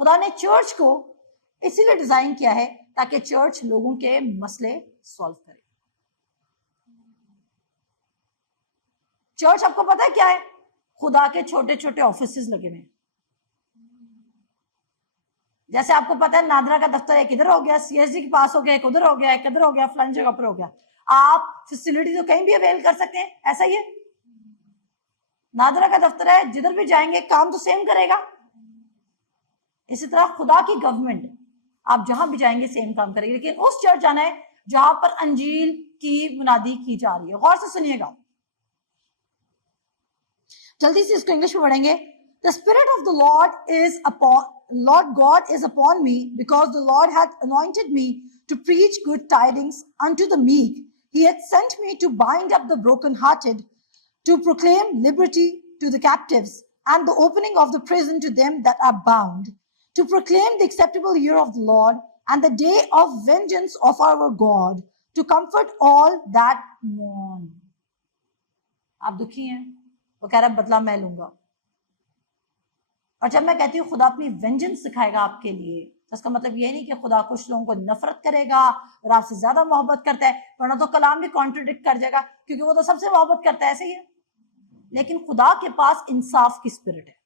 خدا نے چرچ کو اسی لیے ڈیزائن کیا ہے تاکہ چرچ لوگوں کے مسئلے سالو کرے. چرچ آپ کو پتا ہے کیا ہے؟ خدا کے چھوٹے چھوٹے آفیسز لگے ہوئے ہیں. جیسے آپ کو پتا ہے نادرا کا دفتر ایک ادھر ہو گیا, CSD کے پاس ہو گیا, ایک ادھر ہو گیا, ایک ادھر ہو گیا, فلان جگہ پر ہو گیا. آپ فیسلٹی تو کہیں بھی اویل کر سکتے ہیں, ایسا ہی ہے. نادرا کا دفتر ہے, جدھر بھی جائیں گے کام تو سیم کرے گا. اسی طرح خدا کی گورنمنٹ آپ جہاں بھی جائیں گے سیم کام کرے گی, لیکن اس چرچ جانا ہے جہاں پر انجیل کی منادی کی جا رہی ہے. غور سے سنیے گا, جلدی سے اس کو انگلش میں پڑھیں گے. The Spirit of the Lord God is upon me, because the Lord hath anointed me to preach good tidings unto the meek. He hath sent me to bind up the brokenhearted, to proclaim liberty to the captives, and the opening of the prison to them that are bound, to proclaim the acceptable year of the Lord, and the day of vengeance of our God, to comfort all that mourn. آپ دکھی ہیں, وہ کہہ رہا ہے بدلہ میں لوں گا. اور جب میں کہتی ہوں خدا اپنی وینجنس سکھائے گا آپ کے لیے, تو اس کا مطلب یہ نہیں کہ خدا کچھ لوگوں کو نفرت کرے گا اور آپ سے زیادہ محبت کرتا ہے, ورنہ تو کلام بھی کانٹرڈکٹ کر جائے گا, کیونکہ وہ تو سب سے محبت کرتا ہے, ایسے ہی ہے. لیکن خدا کے پاس انصاف کی اسپرٹ ہے.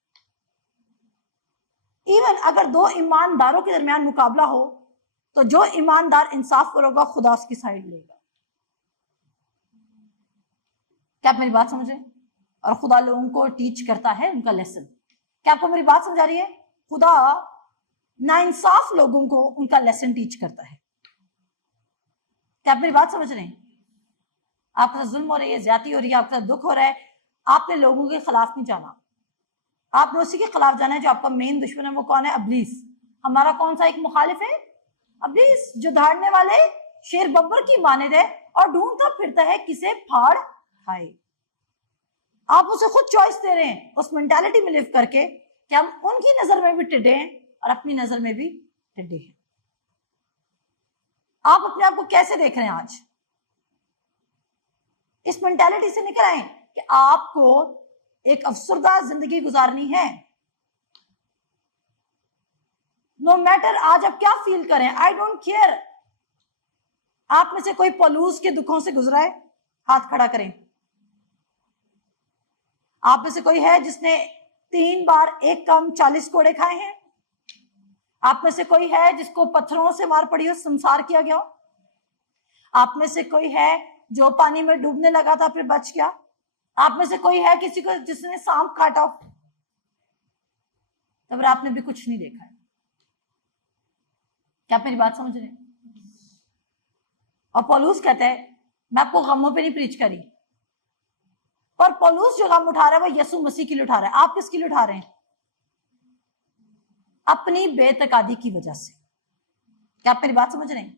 ایون اگر 2 ایمانداروں کے درمیان مقابلہ ہو تو جو ایماندار انصاف پر ہوگا خدا اس کی سائڈ لے گا. کیا آپ میری بات سمجھ رہے ہیں؟ اور خدا لوگوں کو ٹیچ کرتا ہے ان کا لیسن. کیا آپ کو میری بات سمجھ آ رہی ہے؟ خدا ناانصاف لوگوں کو ان کا لیسن ٹیچ کرتا ہے. کیا آپ میری بات سمجھ رہے ہیں؟ آپ کا ظلم ہو رہی ہے, زیادتی ہو رہی ہے, آپ کا دکھ ہو رہا ہے, آپ نے لوگوں کے خلاف نہیں جانا, آپ نے اسی کے خلاف جانا ہے جو آپ کا مین دشمن ہے. وہ کون ہے؟ ابلیس. ہمارا کون سا ایک مخالف ہے؟ ابلیس, جو دھاڑنے والے شیر ببر کی مانند ہے اور ڈھونڈتا پھرتا ہے کسے پھاڑ کھائے. آپ اسے خود چوائس دے رہے ہیں اس مینٹالٹی میں لیو کر کے کہ ہم ان کی نظر میں بھی ٹڈے ہیں اور اپنی نظر میں بھی ٹڈے ہیں. آپ اپنے آپ کو کیسے دیکھ رہے ہیں آج؟ اس مینٹالٹی سے نکل آئیں کہ آپ کو ایک افسردہ زندگی گزارنی ہے. نو میٹر آج آپ کیا فیل کریں, آئی ڈونٹ کیئر. آپ میں سے کوئی پولوس کے دکھوں سے گزرا ہے؟ ہاتھ کھڑا کریں. آپ میں سے کوئی ہے جس نے 3 بار ایک کم 40 کوڑے کھائے ہیں؟ آپ میں سے کوئی ہے جس کو پتھروں سے مار پڑی ہو, سنسار کیا گیا ہو؟ آپ میں سے کوئی ہے جو پانی میں ڈوبنے لگا تھا پھر بچ گیا؟ آپ میں سے کوئی ہے کسی کو جس نے سانپ کاٹا ہو؟ تب آپ نے بھی کچھ نہیں دیکھا ہے. کیا آپ میری بات سمجھ رہے ہیں؟ اور پولوس کہتا ہے میں آپ کو غموں پہ نہیں پریچ کری. اور پولوس جو غم اٹھا رہا ہے وہ یسوع مسیح کے لیے اٹھا رہا ہے. آپ کس کے لیے اٹھا رہے ہیں؟ اپنی بے اعتقادی کی وجہ سے. کیا آپ میری بات سمجھ رہے ہیں؟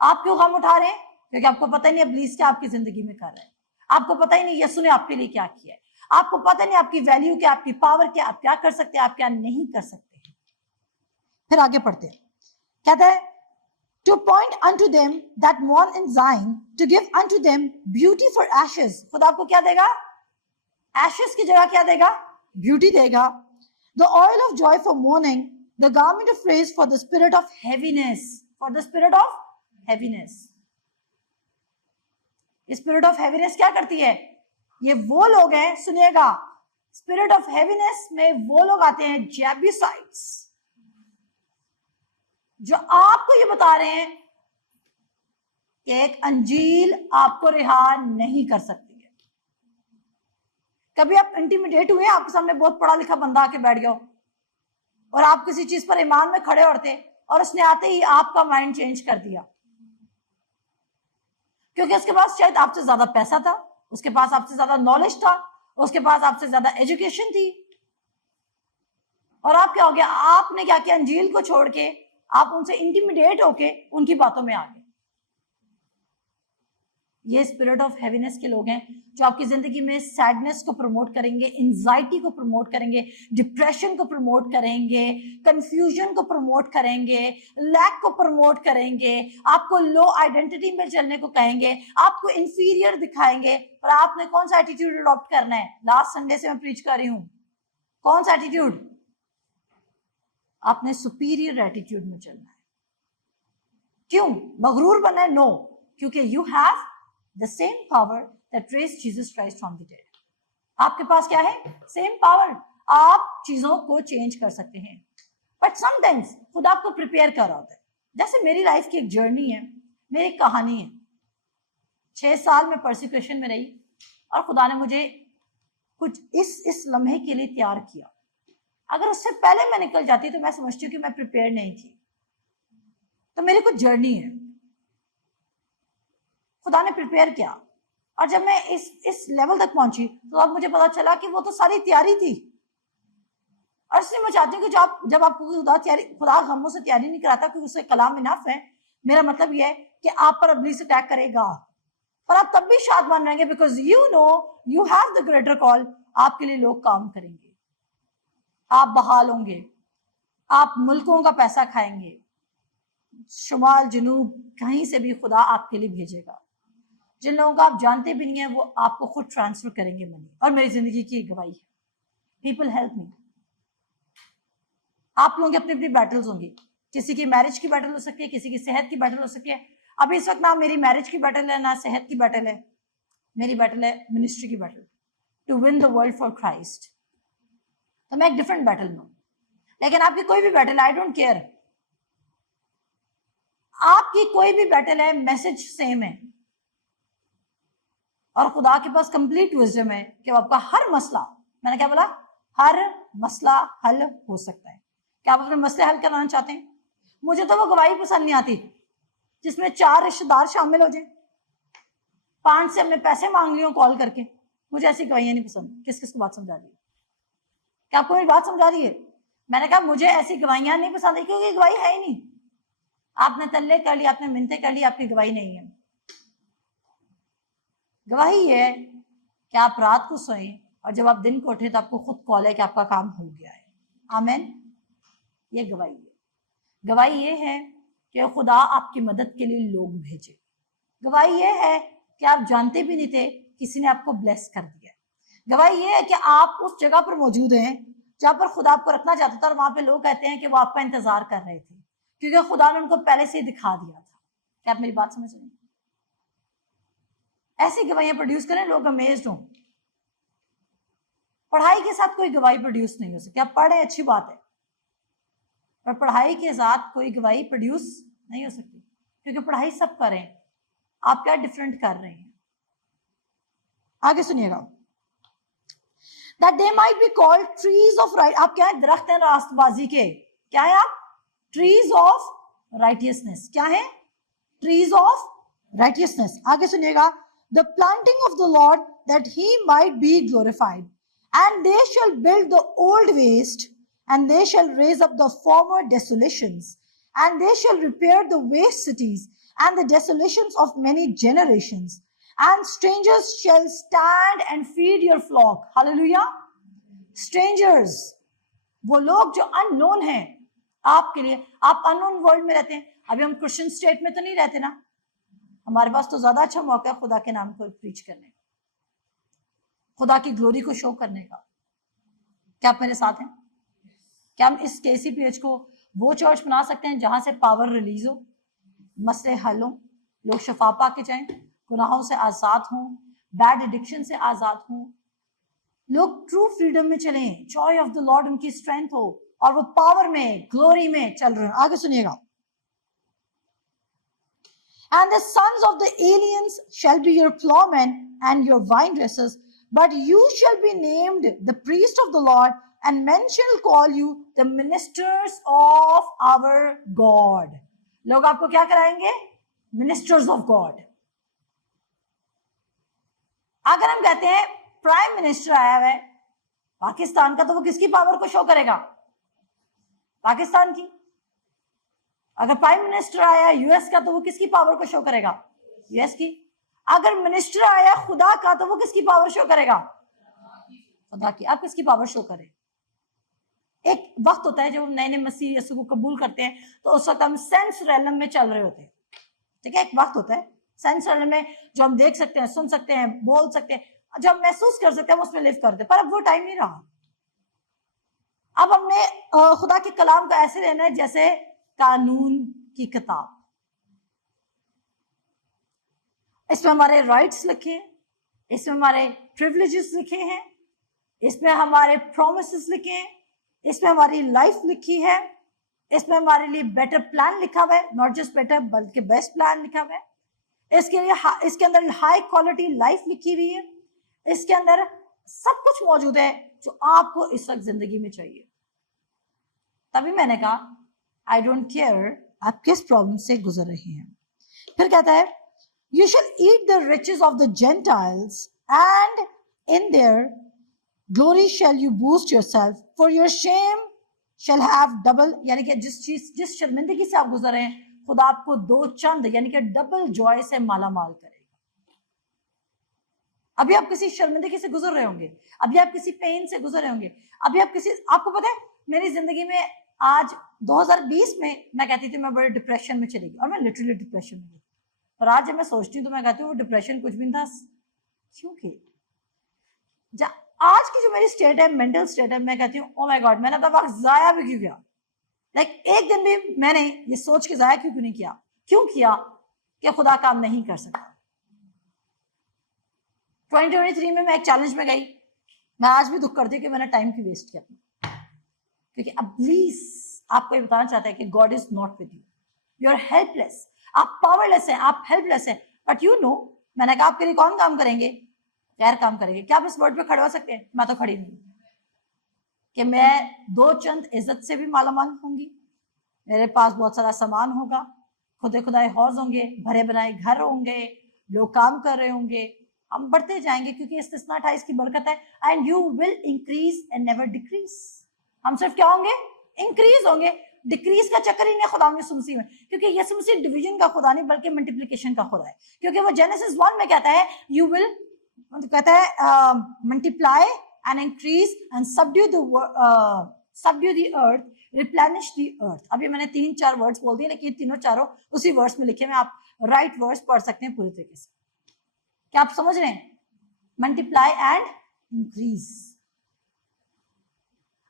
آپ کیوں غم اٹھا رہے ہیں؟ کیونکہ آپ کو پتہ نہیں ابلیس کیا آپ کی زندگی میں کر رہا ہے. آپ کو پتہ ہی نہیں یسوع نے آپ کے لیے کیا کیا ہے. آپ کو پتہ نہیں آپ کی ویلیو کیا, آپ کی پاور کیا, آپ کیا کر سکتے ہیں, آپ کیا نہیں کر سکتے ہیں. پھر آگے پڑھتے ہیں, کہتا ہے to point unto them that mourn in Zion, to give unto them beauty for ashes. خدا آپ کو کیا دے گا؟ ashes کی جگہ کیا دے گا؟ beauty دے گا. The oil of joy for mourning, the garment of praise for the spirit of heaviness. For the spirit of heaviness. Spirit of heaviness क्या करती है? ये वो लोग हैं, सुनिएगा, स्पिरिट ऑफ हैवीनेस में वो लोग आते हैं, जेबूसाइट्स, जो आपको ये बता रहे हैं कि एक अंजील आपको रिहा नहीं कर सकती है। कभी आप इंटिमिडेट हुए, आपके सामने बहुत पढ़ा लिखा बंदा आके बैठ गया हो और आप किसी चीज पर ईमान में खड़े होते और उसने आते ही आपका माइंड चेंज कर दिया, क्योंकि उसके पास शायद आपसे ज्यादा पैसा था, उसके पास आपसे ज्यादा नॉलेज था, उसके पास आपसे ज्यादा एजुकेशन थी, और आप क्या हो गया, आपने क्या किया, अंजील को छोड़ के आप उनसे इंटिमिडेट होके उनकी बातों में आ गए। ये स्पिरिट ऑफ हैवीनेस के लोग हैं जो आपकी जिंदगी में सैडनेस को प्रमोट करेंगे, एंजाइटी को प्रमोट करेंगे, डिप्रेशन को प्रमोट करेंगे, कंफ्यूजन को प्रमोट करेंगे, लैक को प्रमोट करेंगे, आपको लो आइडेंटिटी में चलने को कहेंगे, आपको इंफीरियर दिखाएंगे। पर आपने कौन सा एटीट्यूड अडॉप्ट करना है? लास्ट संडे से मैं प्रीच कर रही हूं, कौन सा एटीट्यूड? आपने सुपीरियर एटीट्यूड में चलना है। क्यों? मगरूर बनना है? नो, क्योंकि you have the same power that raised Jesus Christ from the dead. आपके पास क्या है? Same power. आप चीजों को चेंज कर सकते हैं, बट समटाइम्स खुद आपको प्रिपेयर कर रहा होता है। जैसे मेरी लाइफ की एक जर्नी है, मेरी कहानी है। 6 साल में परसिक्यूशन में रही और खुदा ने मुझे कुछ इस लम्हे के लिए तैयार किया। अगर उससे पहले मैं निकल जाती तो मैं समझती हूँ कि मैं प्रिपेयर नहीं थी। तो मेरी कुछ जर्नी है, खुदा ने प्रिपेयर किया, और जब मैं इस लेवल तक पहुंची तो अब मुझे पता चला कि वो तो सारी तैयारी थी। और इसलिए मैं चाहती हूँ कि जब आपको खुदा गमों से तैयारी नहीं कराता, क्योंकि उससे कलाम इनफ है। मेरा मतलब यह है कि आप पर इब्लीस अटैक करेगा, पर आप तब भी शादमान रहेंगे, because you know you have the greater call. आपके लिए लोग काम करेंगे, आप बहाल होंगे, आप मुल्कों का पैसा खाएंगे, शुमाल जनूब कहीं से भी खुदा आपके लिए भेजेगा। जिन लोगों को आप जानते भी नहीं है वो आपको खुद ट्रांसफर करेंगे मनी। और मेरी जिंदगी की एक गवाही है, पीपल हेल्प मी। आप लोगों की अपनी अपनी बैटल्स होंगी, किसी की मैरिज की बैटल हो सकती है, किसी की सेहत की बैटल हो सकती है। अभी इस वक्त ना मेरी मैरिज की बैटल है, ना सेहत की बैटल है, मेरी बैटल है मिनिस्ट्री की battle, to win the world for Christ. तो मैं एक डिफरेंट बैटल में हूं, लेकिन आपकी कोई भी बैटल, आई डोंट केयर, आपकी कोई भी बैटल है, मैसेज सेम है। और खुदा के पास कंप्लीट विजडम है कि वो आपका हर मसला, मैंने क्या बोला, हर मसला हल हो सकता है। क्या आप अपने मसले हल कराना चाहते हैं? मुझे तो वो गवाही पसंद नहीं आती जिसमें 4 रिश्तेदार शामिल हो जाए, 5 से हमने पैसे मांग लिए कॉल करके। मुझे ऐसी गवाहियां नहीं पसंद। किस किस को बात समझा रही है? क्या आपको मेरी बात समझा रही है? मैंने कहा मुझे ऐसी गवाहियां नहीं पसंद है, क्योंकि गवाही है ही नहीं। आपने तल्ले कर ली, आपने मिन्नतें कर ली, आपकी गवाही नहीं है। गवाही ये है कि आप रात को सोए और जब आप दिन को उठे तो आपको खुद कॉल है कि आपका काम हो गया है। आमीन। ये गवाही है। गवाही ये है कि खुदा आपकी मदद के लिए लोग भेजे। गवाही ये है कि आप जानते भी नहीं थे, किसी ने आपको ब्लेस कर दिया। गवाही ये है कि आप उस जगह पर मौजूद हैं जहां पर खुदा आपको रखना चाहता था, और वहां पे लोग कहते हैं कि वो आपका इंतजार कर रहे थे, क्योंकि खुदा ने उनको पहले से ही दिखा दिया था। क्या आप मेरी बात समझ रहे हैं? ऐसी गवाहियां प्रोड्यूस करें, लोग अमेज्ड हों। पढ़ाई के साथ कोई गवाही प्रोड्यूस नहीं हो सकती। आप पढ़े, अच्छी बात है, पर पढ़ाई के साथ कोई गवाही प्रोड्यूस नहीं हो सकती, क्योंकि पढ़ाई सब कर रहे हैं, आप क्या डिफरेंट कर रहे हैं। आगे सुनिएगा, that they might be called trees of right। आप क्या है? दरख्त हैं रास्तबाजी के। क्या है आप? trees of righteousness। क्या है? trees of righteousness। आगे सुनिएगा, the planting of the Lord that he might be glorified, and they shall build the old waste, and they shall raise up the former desolations, and they shall repair the waste cities and the desolations of many generations, and strangers shall stand and feed your flock। Hallelujah। strangers, वो लोग जो unknown हैं आपके लिए। आप unknown world में रहते हैं। अभी हम क्रिश्चियन स्टेट में तो नहीं रहते ना, हमारे पास तो ज्यादा अच्छा मौका है खुदा के नाम को प्रीच करने का, खुदा की ग्लोरी को शो करने का। क्या आप मेरे साथ हैं? क्या हम इस KCPH को वो चर्च बना सकते हैं जहां से पावर रिलीज हो? मसले हल हों, लोग शफा पा के जाएं, गुनाहों से आजाद हों, बैड एडिक्शन से आजाद हों, लोग ट्रू फ्रीडम में चलें, जॉय ऑफ द लॉर्ड उनकी स्ट्रेंथ हो और वो पावर में, ग्लोरी में चल रहे हैं। आगे सुनिएगा। And the sons of the aliens shall be your plowmen and your vine dressers, but you shall be named the priest of the Lord, and men shall call you the ministers of our God. लोग आपको क्या कराएंगे? Ministers of God. अगर हम कहते हैं prime minister आया हुआ है पाकिस्तान का, तो वो किसकी पावर को शो करेगा? पाकिस्तान की। अगर प्राइम मिनिस्टर आया यूएस का, तो वो किसकी पावर को शो करेगा? यूएस की। अगर मिनिस्टर आया खुदा का, तो वो किसकी पावर शो करेगा? खुदा की। आप किसकी पावर शो करें? एक वक्त होता है जब हम नए नए मसीह यीशु को कबूल करते हैं, तो उस वक्त हम सेंस रेलम में चल रहे होते हैं, ठीक है? एक वक्त होता है सेंस रेलम में जो हम देख सकते हैं, सुन सकते हैं, बोल सकते हैं, जो हम महसूस कर सकते हैं, उसमें लिव करते हैं। पर अब वो टाइम नहीं रहा। अब हमने खुदा के कलाम को ऐसे लेना है जैसे कानून की किताब। इसमें हमारे राइट्स लिखे हैं, इसमें हमारे प्रिविलेजेस लिखे हैं, इसमें हमारे प्रोमिसेस लिखे हैं, इसमें हमारी लाइफ लिखी है, इसमें हमारे लिए बेटर प्लान लिखा हुआ है, नॉट जस्ट बेटर बल्कि बेस्ट प्लान लिखा हुआ है। इसके अंदर हाई क्वालिटी लाइफ लिखी हुई है, इसके अंदर सब कुछ मौजूद है जो आपको इस वक्त जिंदगी में चाहिए। तभी मैंने कहा आई डोंट केयर आप किस प्रॉब्लम से गुजर रहे हैं। फिर कहता है you shall eat the riches of the gentiles and in their glory shall you boast yourself for your shame shall have double, यानी कि जिस शर्मिंदगी से आप गुजर रहे हैं, खुदा आपको दो चंद यानी कि डबल जॉय से माला माल करेगा। अभी आप किसी शर्मिंदगी से गुजर रहे होंगे, अभी आप किसी पेन से गुजर रहे होंगे, अभी आप आपको पता है मेरी जिंदगी में आज 2020 में मैं कहती थी मैं बड़े डिप्रेशन में चली गई, और मैं लिटरली डिप्रेशन में गई। पर आज जब मैं सोचती हूँ तो मैं कहती हूँ डिप्रेशन कुछ भी नहीं था, क्योंकि आज की जो मेरी स्टेट है, मेंटल स्टेट है, मैं कहती हूँ ओ माय गॉड, मैंने अपना वक्त जाया भी क्यों किया? एक दिन भी मैंने ये सोच के जाया क्यों नहीं किया? क्यों किया कि खुदा काम नहीं कर सकता। 2023 में मैं एक चैलेंज में गई, मैं आज भी दुख करती हूँ कि मैंने टाइम की वेस्ट किया, क्योंकि अब प्लीज आपको ये बताना चाहता है कि God is not with you, you are helpless, आप पावरलेस हैं, आप हेल्पलेस हैं, बट यू नो मैंने कहा आपके लिए कौन काम करेंगे? गैर काम करेंगे। क्या आप इस वर्ड पे खड़े हो सकते हैं? मैं तो खड़ी नहीं कि मैं दो चंद इज्जत से भी मालामाल होंगी, मेरे पास बहुत सारा सामान होगा, खुदाए हौज होंगे, भरे बनाए घर होंगे, लोग काम कर रहे होंगे, हम बढ़ते जाएंगे क्योंकि इस्तिस्ना 28 की बरकत है। And you will increase and never decrease. हम सिर्फ क्या होंगे? इंक्रीज होंगे, डिक्रीज का चक्कर ही नहीं खुदा यीशु मसीह में, क्योंकि यीशु मसीह डिवीजन का खुदा नहीं बल्कि मल्टीप्लिकेशन का खुदा है। क्योंकि वो जेनेसिस 1 में कहता है यू विल, कहता है multiply and increase and subdue the earth, replenish the earth. अभी मैंने 3-4 वर्ड्स बोल दिए, लेकिन तीनों चारों उसी वर्ड्स में लिखे हैं, आप राइट वर्ड्स पढ़ सकते हैं पूरी तरीके से। क्या आप समझ रहे हैं? मल्टीप्लाई एंड इंक्रीज,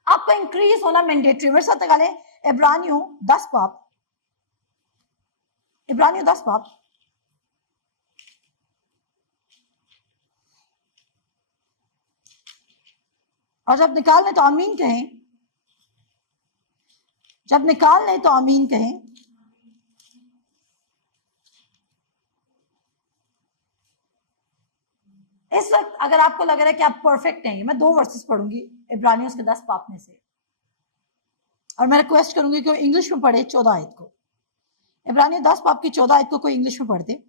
आपका इंक्रीज होना मैंडेटरी। मेरे साथ निकाले इब्रानियों 10 बाब, इब्रानियों 10 बाब, और जब निकाल लें तो आमीन कहें, जब निकाल लें तो आमीन कहें। इस वक्त अगर आपको लग रहा है कि आप परफेक्ट नहीं, मैं 2 वर्सेस पढ़ूंगी इब्रानियों के 10 बाब में से, और मैं रिक्वेस्ट करूंगी कि इंग्लिश में पढ़े 14 आयत को। इब्रानियों 10 बाब की 14 आयत को कोई इंग्लिश में पढ़ दे।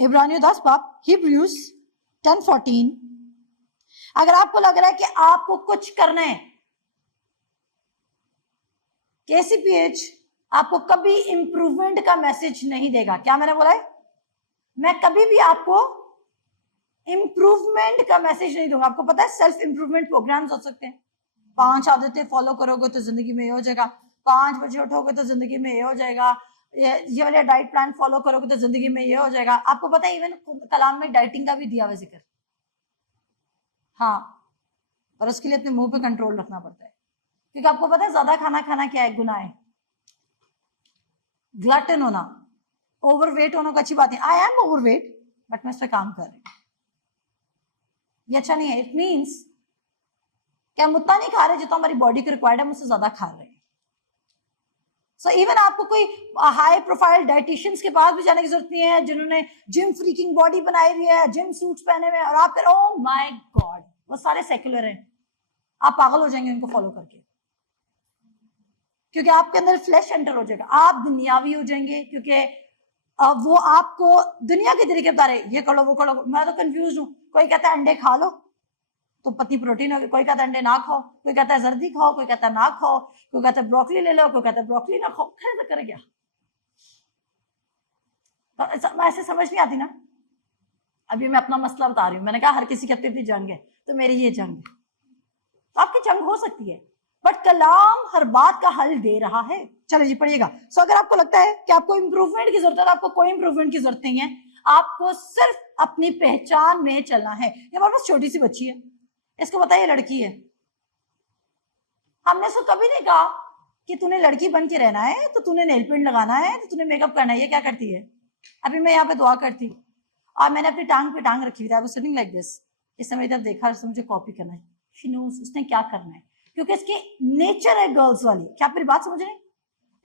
इब्रानियों 10 बाब, हिब्रूज 10:14। अगर आपको लग रहा है कि आपको कुछ करना है, KCPH आपको कभी इंप्रूवमेंट का मैसेज नहीं देगा। क्या मैंने बोला है? मैं कभी भी आपको इंप्रूवमेंट का मैसेज नहीं दूंगा। आपको पता है सेल्फ इंप्रूवमेंट प्रोग्राम्स हो सकते हैं, 5 आदतें फॉलो करोगे तो जिंदगी में ये हो जाएगा, 5 बजे उठोगे तो जिंदगी में ये हो जाएगा, ये वाले डाइट प्लान फॉलो करोगे तो जिंदगी में ये हो जाएगा। आपको पता है इवन कलाम में डाइटिंग का भी दिया हुआ जिक्र। हाँ, اور اس کے لیے اپنے منہ پہ کنٹرول رکھنا پڑتا ہے، کیونکہ آپ کو پتا ہے زیادہ کھانا کھانا کیا ہے؟ گناہ ہے. گلٹن ہونا، اوور ویٹ ہونا کو اچھی بات نہیں. I am over weight but میں اس پہ کام کر رہی ہوں، یہ اچھا نہیں ہے. اٹ مینس کہ ہم اتنا نہیں کھا رہے جتنا ہماری باڈی کو ریکوائرڈ ہے، ہم اس سے زیادہ کھا رہے ہیں. سو ایون آپ کو کوئی ہائی پروفائل ڈائٹیشنس کے پاس بھی جانے کی ضرورت نہیں ہے جنہوں نے جم فریکنگ باڈی بنائی ہوئی ہے، جم سوٹس پہنے ہوئے ہیں، اور آپ کہہ او مائی گاڈ وہ سارے سیکولر ہیں. آپ پاگل ہو جائیں گے ان کو فالو کر کے، کیونکہ آپ کے اندر فلیش انٹر ہو جائے گا. آپ دنیاوی ہو جائیں گے، کیونکہ وہ آپ کو دنیا کے طریقے بتا رہے یہ کرو وہ کرو. میں تو کنفیوز ہوں. کوئی کہتا ہے انڈے کھا لو تو پتنی پروٹین ہوگی، کوئی کہتا ہے انڈے نہ کھاؤ، کوئی کہتا ہے زردی کھاؤ، کوئی کہتا ہے نہ کھاؤ، کوئی کہتا ہے بروکلی لے لو، کوئی کہتا ہے بروکلی نہ کھاؤ. خیر کرے گیا ایسے سمجھ نہیں آتی نا. ابھی میں اپنا مسئلہ بتا رہی ہوں، میں نے کہا ہر کسی کی اپنی اپنی جنگ ہے، تو میری یہ جنگ ہے. تو آپ کی جنگ ہو سکتی ہے بٹ کلام ہر بات کا حل دے رہا ہے. چلے جی پڑھیے گا. سو اگر آپ کو لگتا ہے کہ آپ کو امپروومنٹ کی ضرورت ہے تو آپ کو کوئی امپروومنٹ کی ضرورت نہیں ہے. آپ کو صرف اپنی پہچان میں چلنا ہے. یہ ہمارے پاس چھوٹی سی بچی ہے، اس کو بتائیے لڑکی ہے. ہم نے اس کو کبھی نہیں کہا کہ تو نے لڑکی بن کے رہنا ہے، تو تو نے نیل پینٹ لگانا ہے، تو تو نے میک اپ کرنا ہے. یہ کیا کرتی ہے؟ ابھی میں یہاں پہ دعا کرتی اور میں نے اپنی ٹانگ پہ ٹانگ رکھی ہوئی تھی لائک دس. اس نے میری طرف دیکھا، اس نے مجھے کاپی کرنا ہے. She knows اس نے کیا کرنا ہے، کیونکہ اس کی نیچر ہے گرلز والی. کیا آپ میری بات سمجھ رہے ہیں؟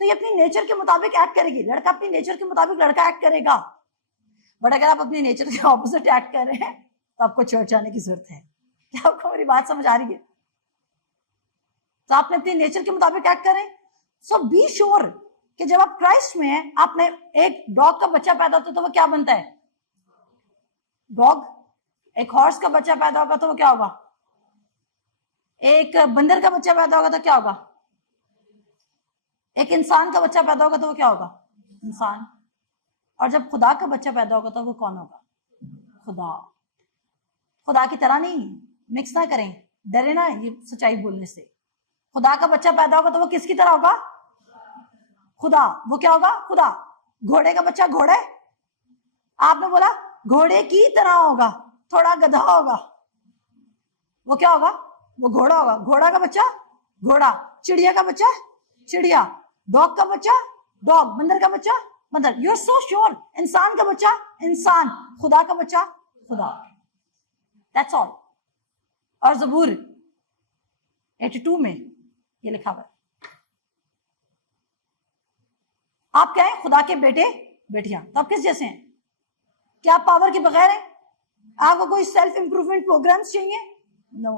تو یہ اپنی نیچر کے مطابق ایکٹ کرے گی. لڑکا اپنی نیچر کے مطابق لڑکا ایکٹ کرے گا. بٹ اگر آپ اپنی نیچر کے اپوزٹ ایکٹ کر رہے ہیں تو آپ کو چرچ آنے کی ضرورت ہے. کیا آپ کو میری بات سمجھ آ رہی ہے؟ تو آپ نے اپنی نیچر کے مطابق ایکٹ کریں. سو بی شیور کہ جب آپ کرائسٹ میں ہیں، آپ نے ایک ڈاگ کا بچہ پیدا ہوتا ہے تو وہ کیا بنتا ہے؟ ڈاگ. ایک ہارس کا بچہ پیدا ہوگا تو وہ کیا ہوگا؟ ایک بندر کا بچہ پیدا ہوگا تو کیا ہوگا؟ ایک انسان کا بچہ پیدا ہوگا تو وہ کیا ہوگا؟ انسان. اور جب خدا کا بچہ پیدا ہوگا تو وہ کون ہوگا؟ خدا. خدا کی طرح نہیں، مکس نہ کریں، ڈرے نا یہ سچائی بولنے سے. خدا کا بچہ پیدا ہوگا تو وہ کس کی طرح ہوگا؟ خدا. وہ کیا ہوگا؟ خدا. گھوڑے کا بچہ گھوڑے، آپ نے بولا گھوڑے کی طرح ہوگا، تھوڑا گدھا ہوگا. وہ کیا ہوگا؟ وہ گھوڑا ہوگا. گھوڑا کا بچہ گھوڑا. چڑیا کا بچہ چڑیا. ڈاگ کا بچہ ڈاگ. بندر کا بچہ بندر. You are so sure. انسان کا بچہ انسان. خدا کا بچہ خدا. That's all. اور زبور 82 میں یہ لکھا ہوا ہے. آپ کیا ہیں؟ خدا کے بیٹے بیٹیاں. تو آپ کس جیسے ہیں؟ کیا آپ پاور کے بغیر ہیں؟ آپ کو کوئی سیلف امپروومنٹ پروگرامز چاہیے؟ نو.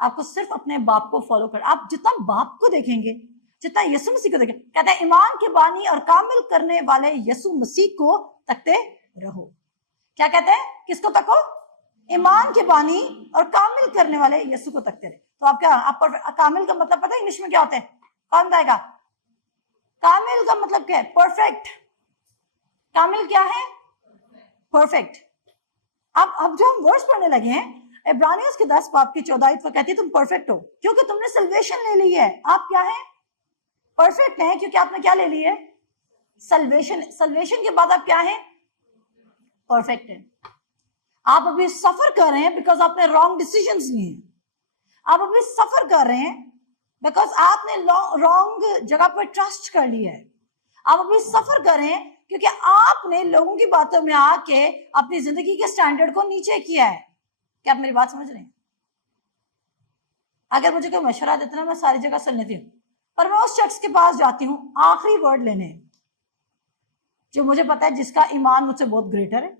آپ کو صرف اپنے باپ کو فالو کر. آپ جتنا باپ کو دیکھیں گے، جتنا یسوع مسیح کو دیکھیں، کہتے ہیں ایمان کے بانی اور کامل کرنے والے یسوع مسیح کو تکتے رہو. کیا کہتے ہیں؟ کس کو تکو؟ ایمان کے بانی اور کامل کرنے والے یسوع کو تکتے رہے. تو آپ کیا، آپ کامل کا مطلب پتہ ہے انگلش میں کیا ہوتا ہے؟ کون بتائے گا؟ کامل کا مطلب کیا ہے؟ پرفیکٹ. کامل کیا ہے؟ پرفیکٹ. اب جو ہم ورڈز پڑھنے لگے ہیں، عبرانیوں کے 10 باب کی 14 کہتی ہے تم پرفیکٹ ہو کیونکہ تم نے سلویشن لے لی ہے. آپ کیا ہیں؟ پرفیکٹ ہیں کیونکہ آپ نے کیا لے لی ہے؟ سلویشن. سلویشن کے بعد آپ کیا ہیں؟ پرفیکٹ ہیں. آپ ابھی سفر کر رہے ہیں بیکاز آپ نے رانگ ڈیسیژنز لیے ہیں. آپ ابھی سفر کر رہے ہیں بیکاز آپ نے رانگ جگہ پر ٹرسٹ کر لیا ہے. آپ ابھی سفر کر رہے ہیں کیونکہ آپ نے لوگوں کی باتوں میں آ کے اپنی زندگی کے سٹینڈرڈ کو نیچے کیا ہے. کیا آپ میری بات سمجھ رہے ہیں؟ اگر مجھے کوئی مشورہ دیتے نا، میں ساری جگہ سن لیتی ہوں، پر میں اس شخص کے پاس جاتی ہوں آخری ورڈ لینے جو مجھے پتا ہے، جس کا ایمان مجھ سے بہت گریٹر ہے،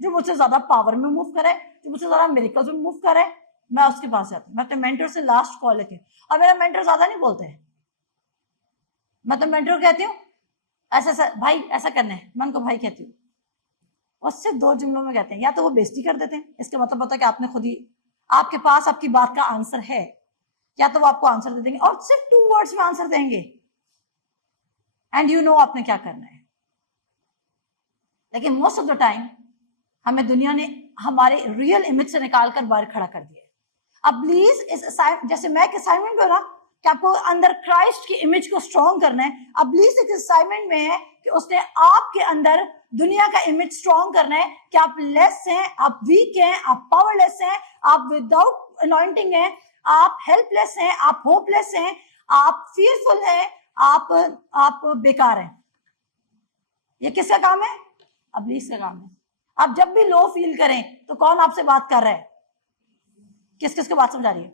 جو مجھ سے زیادہ پاور میں موو کرے، جو مجھ سے زیادہ میریکلز میں موو کرے. میں اس کے پاس جاتی ہوں. میں اپنے مینٹر سے لاسٹ کال لیتی ہوں. اور میرا مینٹر زیادہ نہیں بولتے ہیں. میں تو مینٹر کہتی ہوں ایسا ایسا بھائی ایسا کرنا ہے، میں ان کو بھائی کہتی ہوں. اور صرف 2 جملوں میں کہتے ہیں، یا تو وہ بےزتی کر دیتے ہیں، اس کا مطلب ہوتا ہے کہ آپ نے خود ہی، آپ کے پاس آپ کی بات کا آنسر ہے، یا تو وہ آپ کو آنسر دے دیں گے اور صرف 2 ورڈز میں آنسر دیں گے اینڈ یو نو آپ نے کیا کرنا ہے. لیکن موسٹ آف دا ٹائم ہمیں دنیا نے ہمارے ریئل امیج سے نکال کر باہر کھڑا کر دیا ہے. اب پلیز جیسے میں ایک اسائنمنٹ ہو رہا کہ آپ کو اندر کرائسٹ کی امیج کو اسٹرانگ کرنا ہے. اب پلیز ایک اسائنمنٹ میں ہے کہ اس نے آپ کے اندر دنیا کا امیج اسٹرانگ کرنا ہے کہ آپ لیس ہیں، آپ ویک ہیں، آپ پاور لیس ہیں، آپ وداؤٹ अनॉइंटिंग है, आप हेल्पलेस हैं, आप होपलेस हैं, आप फियरफुल हैं, आप बेकार हैं। ये किसका काम है? इब्लीस का काम है। आप जब भी लो फील करें तो कौन आपसे बात कर रहा है? किस किस को बात समझा रही है?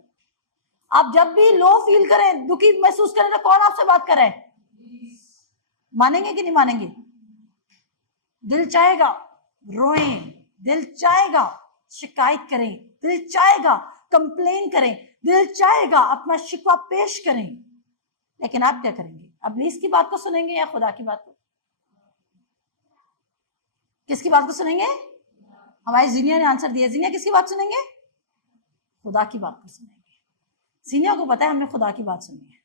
आप जब भी लो फील करें, दुखी महसूस करें, तो कौन आपसे बात कर रहा है? मानेंगे कि नहीं मानेंगे? दिल चाहेगा रोएं, दिल चाहेगा शिकायत करें, दिल चाहेगा कंप्लेन करें, दिल चाहेगा अपना शिकवा पेश करें, लेकिन आप क्या करेंगे? इब्लीस की बात को सुनेंगे या खुदा की बात को? किसकी बात को सुनेंगे? हमारी जीनिया ने आंसर दिया। जीनिया किसकी बात सुनेंगे? खुदा की बात को सुनेंगे। जीनिया को पता है हमने खुदा की बात सुनी है,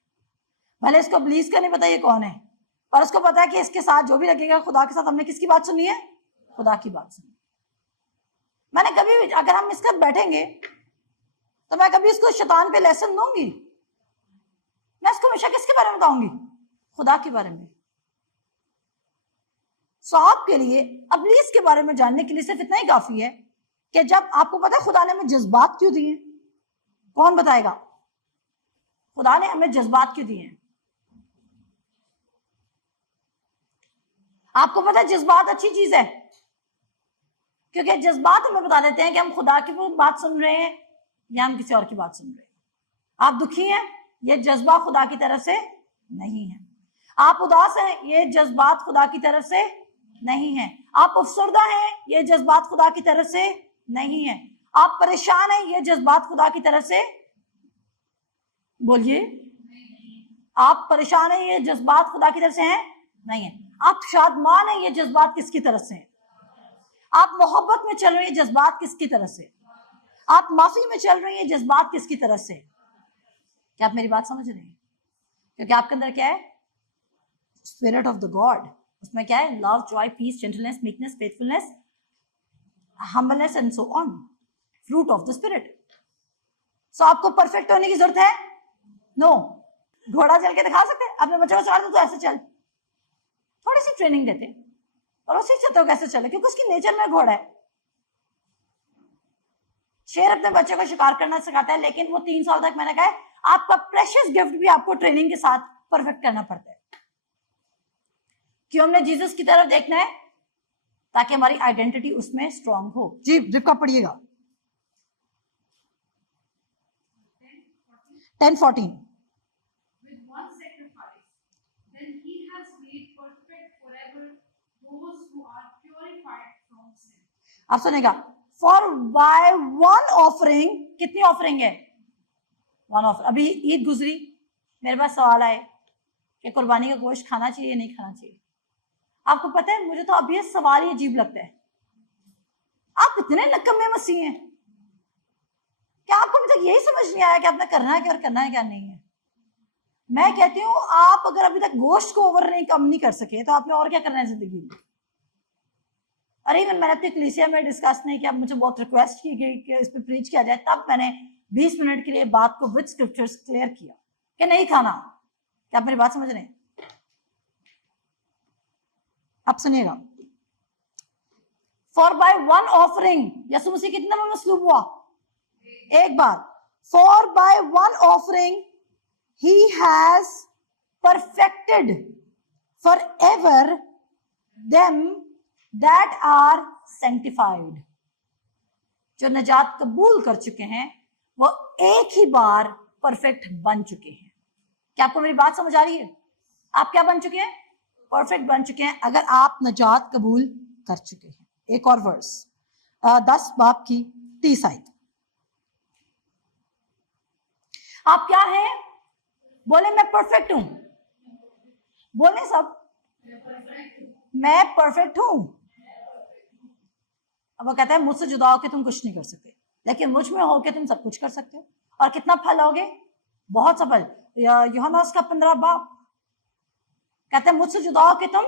भले इसको इब्लीस का नहीं पता ये कौन है, पर उसको पता है कि इसके साथ जो भी लगेगा खुदा के साथ हमने किसकी बात सुनी है? खुदा की बात सुनी। मैंने कभी भी, अगर हम इसका बैठेंगे तो मैं कभी इसको शैतान पे लेसन दूंगी? मैं इसको हमेशा किसके बारे में बताऊंगी? खुदा के बारे में। सो आपके लिए इब्लीस के बारे में जानने के लिए सिर्फ इतना ही काफी है कि जब आपको पता है खुदा ने हमें जज्बात क्यों दिए, कौन बताएगा? खुदा ने हमें जज्बात क्यों दिए? आपको पता है जज्बात अच्छी चीज है, क्योंकि जज्बात हमें बता देते हैं कि हम खुदा की बात सुन रहे हैं या हम किसी और की बात सुन रहे हैं। आप दुखी हैं, ये जज्बा खुदा की तरफ से नहीं है। आप उदास हैं, ये जज्बात खुदा की तरफ से नहीं है। आप अफसरदा हैं, ये जज्बात खुदा की तरफ से नहीं है। आप परेशान हैं, ये जज्बात खुदा की तरफ से, बोलिए, आप परेशान हैं, ये जज्बात खुदा की तरफ से हैं? नहीं है। आप शादमान हैं, ये जज्बात किसकी तरफ से हैं? आप मोहब्बत में चल रहे हैं, जज्बात किसकी तरफ से? आप माफी में चल रहे हैं, जज्बात किसकी तरफ से? क्या आप मेरी बात समझ रहे हैं? क्योंकि आपके अंदर क्या है? Spirit of the God. उसमें क्या है? Love, joy, peace, gentleness, meekness, faithfulness, humbleness and so on, fruit of the spirit. So आपको परफेक्ट होने की जरूरत है? नो। घोड़ा चल के दिखा सकते हैं? अपने बच्चों को सिखा दो तो ऐसे चल, थोड़ी सी ट्रेनिंग देते और वो सीख सकते हो कैसे चले, क्योंकि उसकी नेचर में घोड़ा है। शेर अपने बच्चे को शिकार करना सिखाता है, लेकिन वो 3 साल तक, मैंने कहा है, आपका प्रेशियस गिफ्ट भी आपको ट्रेनिंग के साथ परफेक्ट करना पड़ता है। क्यों? हमने जीसस की तरफ देखना है ताकि हमारी आइडेंटिटी उसमें स्ट्रांग हो। जी रिपका पढ़िएगा 10:14। आप सुनेगा, फॉर बाय वन ऑफरिंग, कितनी ऑफरिंग है? 1 ऑफर। अभी ईद गुजरी, मेरे पास सवाल आए कि कुर्बानी का गोश्त खाना चाहिए या नहीं खाना चाहिए। आपको पता है, मुझे तो अभी ये सवाल ही अजीब लगता है। आप इतने नकम्मे मसीह हैं, क्या आपको अभी तक यही समझ नहीं आया कि आपने करना है क्या और करना है क्या नहीं है? मैं कहती हूँ, आप अगर अभी तक गोश्त को ओवर नहीं कम नहीं कर सके तो आपने और क्या करना है जिंदगी में? अरे इवन मैंने अपनी कलीसिया में डिस्कस नहीं किया, मुझे बहुत रिक्वेस्ट की गई कि इस पर प्रीच किया जाए, तब मैंने 20 मिनट के लिए बात को विद स्क्रिप्चर्स क्लियर किया कि नहीं खाना। क्या आप मेरी बात समझ रहे हैं? अब सुनिएगा, for by one offering, Yesu मसीह कितने में मसलूब हुआ? एक बार। For by one offering he has perfected for ever them that are sanctified. जो नजात कबूल कर चुके हैं वो एक ही बार परफेक्ट बन चुके हैं। क्या आपको मेरी बात समझ आ रही है? आप क्या बन चुके हैं? परफेक्ट बन चुके हैं, अगर आप नजात कबूल कर चुके हैं। एक और वर्स, 10 बाब की 30 आयत। आप क्या हैं? बोले मैं परफेक्ट हूं। बोले सब, मैं परफेक्ट हूं। अब वो कहता है मुझसे जुदा होकर तुम कुछ नहीं कर सकते, लेकिन मुझ में होकर तुम सब कुछ कर सकते हो। और कितना फल होगे? बहुत सा फल। यूहन्ना उसका 15 बाब कहते हैं मुझसे जुदा होकर तुम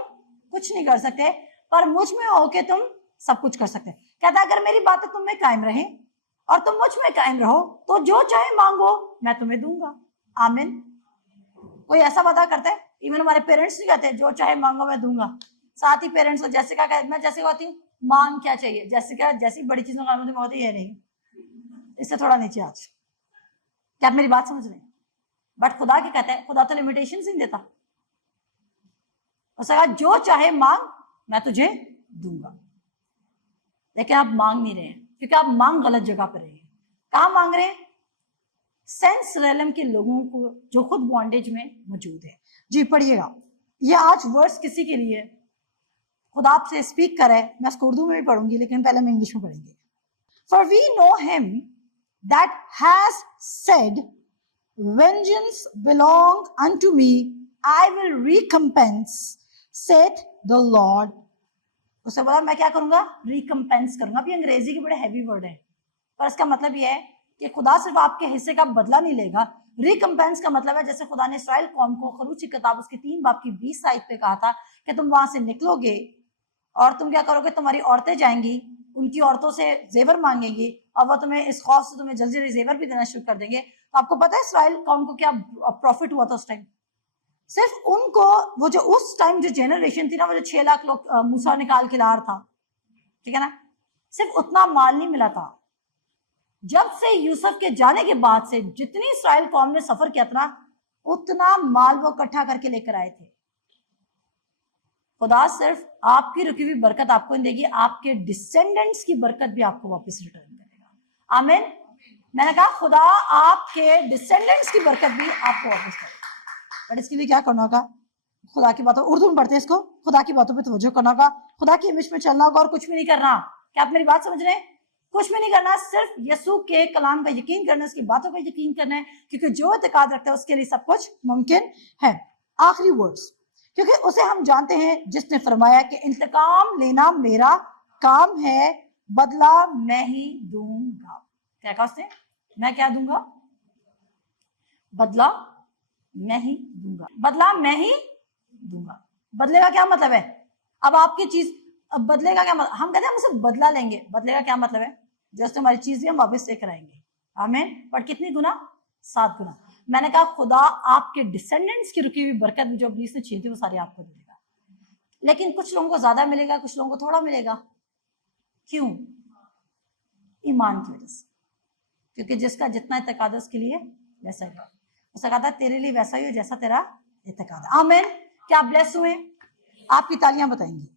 कुछ नहीं कर सकते, पर मुझ में होकर तुम सब कुछ कर सकते। कहता है अगर मेरी बातें तुम में कायम रहे और तुम मुझ में कायम रहो तो जो चाहे मांगो मैं तुम्हें दूंगा। आमीन। कोई ऐसा वादा करता है? इवन हमारे पेरेंट्स नहीं कहते जो चाहे मांगो मैं दूंगा। साथ ही पेरेंट्स, जैसिका कहती, मैं जैसिका होती हूँ, मांग क्या चाहिए? जैसिका जैसी बड़ी चीजों का मतलब होती है नहीं, इससे थोड़ा नीचे आज। क्या आप मेरी बात समझ रहे हैं? बट खुदा क्या कहता है? खुदा तो लिमिटेशन नहीं देता। उसने कहा जो चाहे मांग मैं तुझे दूंगा। लेकिन आप मांग नहीं रहे हैं, क्योंकि आप मांग गलत जगह पर रहे हैं। कहां मांग रहे हैं? सेंस रेलम के लोगों को जो खुद बॉन्डेज में मौजूद है। जी पढ़िएगा, ये आज वर्स किसी के लिए खुदा आपसे स्पीक कर है। मैं इसको उर्दू में भी पढ़ूंगी, लेकिन पहले मैं इंग्लिश में पढ़ेंगे। For we know him that has said, vengeance belong unto me, I will recompense, saith the Lord. उससे बोला मैं क्या करूंगा? रिकम्पेंस करूंगा। अभी अंग्रेजी के बड़े हैवी वर्ड है, पर इसका मतलब यह है कि खुदा सिर्फ आपके हिस्से का बदला नहीं लेगा। रिकम्पेंस का मतलब है जैसे खुदा ने इस्राएल कौम को खरूज की किताब उसकी 3 बाब की 20 आयत पे कहा था कि तुम वहां से निकलोगे और तुम क्या करोगे? तुम्हारी औरतें जाएंगी, उनकी औरतों से जेवर मांगेंगी और वो तुम्हें इस खौफ से तुम्हें जल्दी जल्दी जेवर भी देना शुरू कर देंगे। तो आपको पता है इस्राएल कौम को क्या प्रॉफिट हुआ था उस टाइम? सिर्फ उनको वो जो उस टाइम जो जेनरेशन थी ना, वो जो 6 लाख लोग मूसा निकाल के ला रहा था, ठीक है ना, सिर्फ उतना माल नहीं मिला था। जब से यूसुफ के जाने के बाद से जितनी इस्राएल कौम ने सफर किया था उतना माल वो इकट्ठा करके लेकर आए थे। खुदा सिर्फ आपकी रुकी हुई बरकत आपको नहीं देगी, आपके डिसेंडेंट्स की बरकत भी आपको वापस रिटर्न करेगा। आमीन। मैंने कहा खुदा आपके डिसेंडेंट्स की बरकत भी आपको वापस करेगा। बट इसके लिए क्या करना होगा? खुदा की बातों, उर्दू में पढ़ते हैं इसको, खुदा की बातों पे तवज्जो करना होगा, खुदा की इमेज में चलना होगा और कुछ भी नहीं करना। क्या आप मेरी बात समझ रहे हैं? कुछ भी नहीं करना, सिर्फ यीशु के कलाम का यकीन करना, उसकी बातों का यकीन करना है, क्योंकि जो इत्तेकाद रखता है उसके लिए सब कुछ मुमकिन है। आखिरी वर्ड्स, क्योंकि उसे हम जानते हैं जिसने फरमाया कि इंतकाम लेना मेरा काम है, बदला मैं ही दूंगा। क्या कहा उसने? मैं क्या दूंगा? बदला मैं ही दूंगा। बदला मैं ही दूंगा। बदले का क्या मतलब है? अब आपकी चीज, अब बदले का क्या मतलब? हम कहते हैं हम उसे बदला लेंगे। बदले का क्या मतलब है? जैसे हमारी चीज भी हम वापस लेकर आएंगे। आमीन। पर कितनी गुना? 7 गुना। मैंने कहा खुदा आपके डिसेंडेंट्स की रुकी हुई बरकत जो इब्लीस ने छीनी थी वो सारी आपको दे देगा। लेकिन कुछ लोगों को ज्यादा मिलेगा, कुछ लोगों को थोड़ा मिलेगा। क्यों? ईमान की वजह से। क्योंकि जिसका जितना इत्तेकाद है उसके लिए वैसा ही। उसने कहा था तेरे लिए वैसा ही हो जैसा तेरा इत्तेकाद है। आमीन। क्या आप ब्लेस हुए? आपकी तालियां बताएंगी।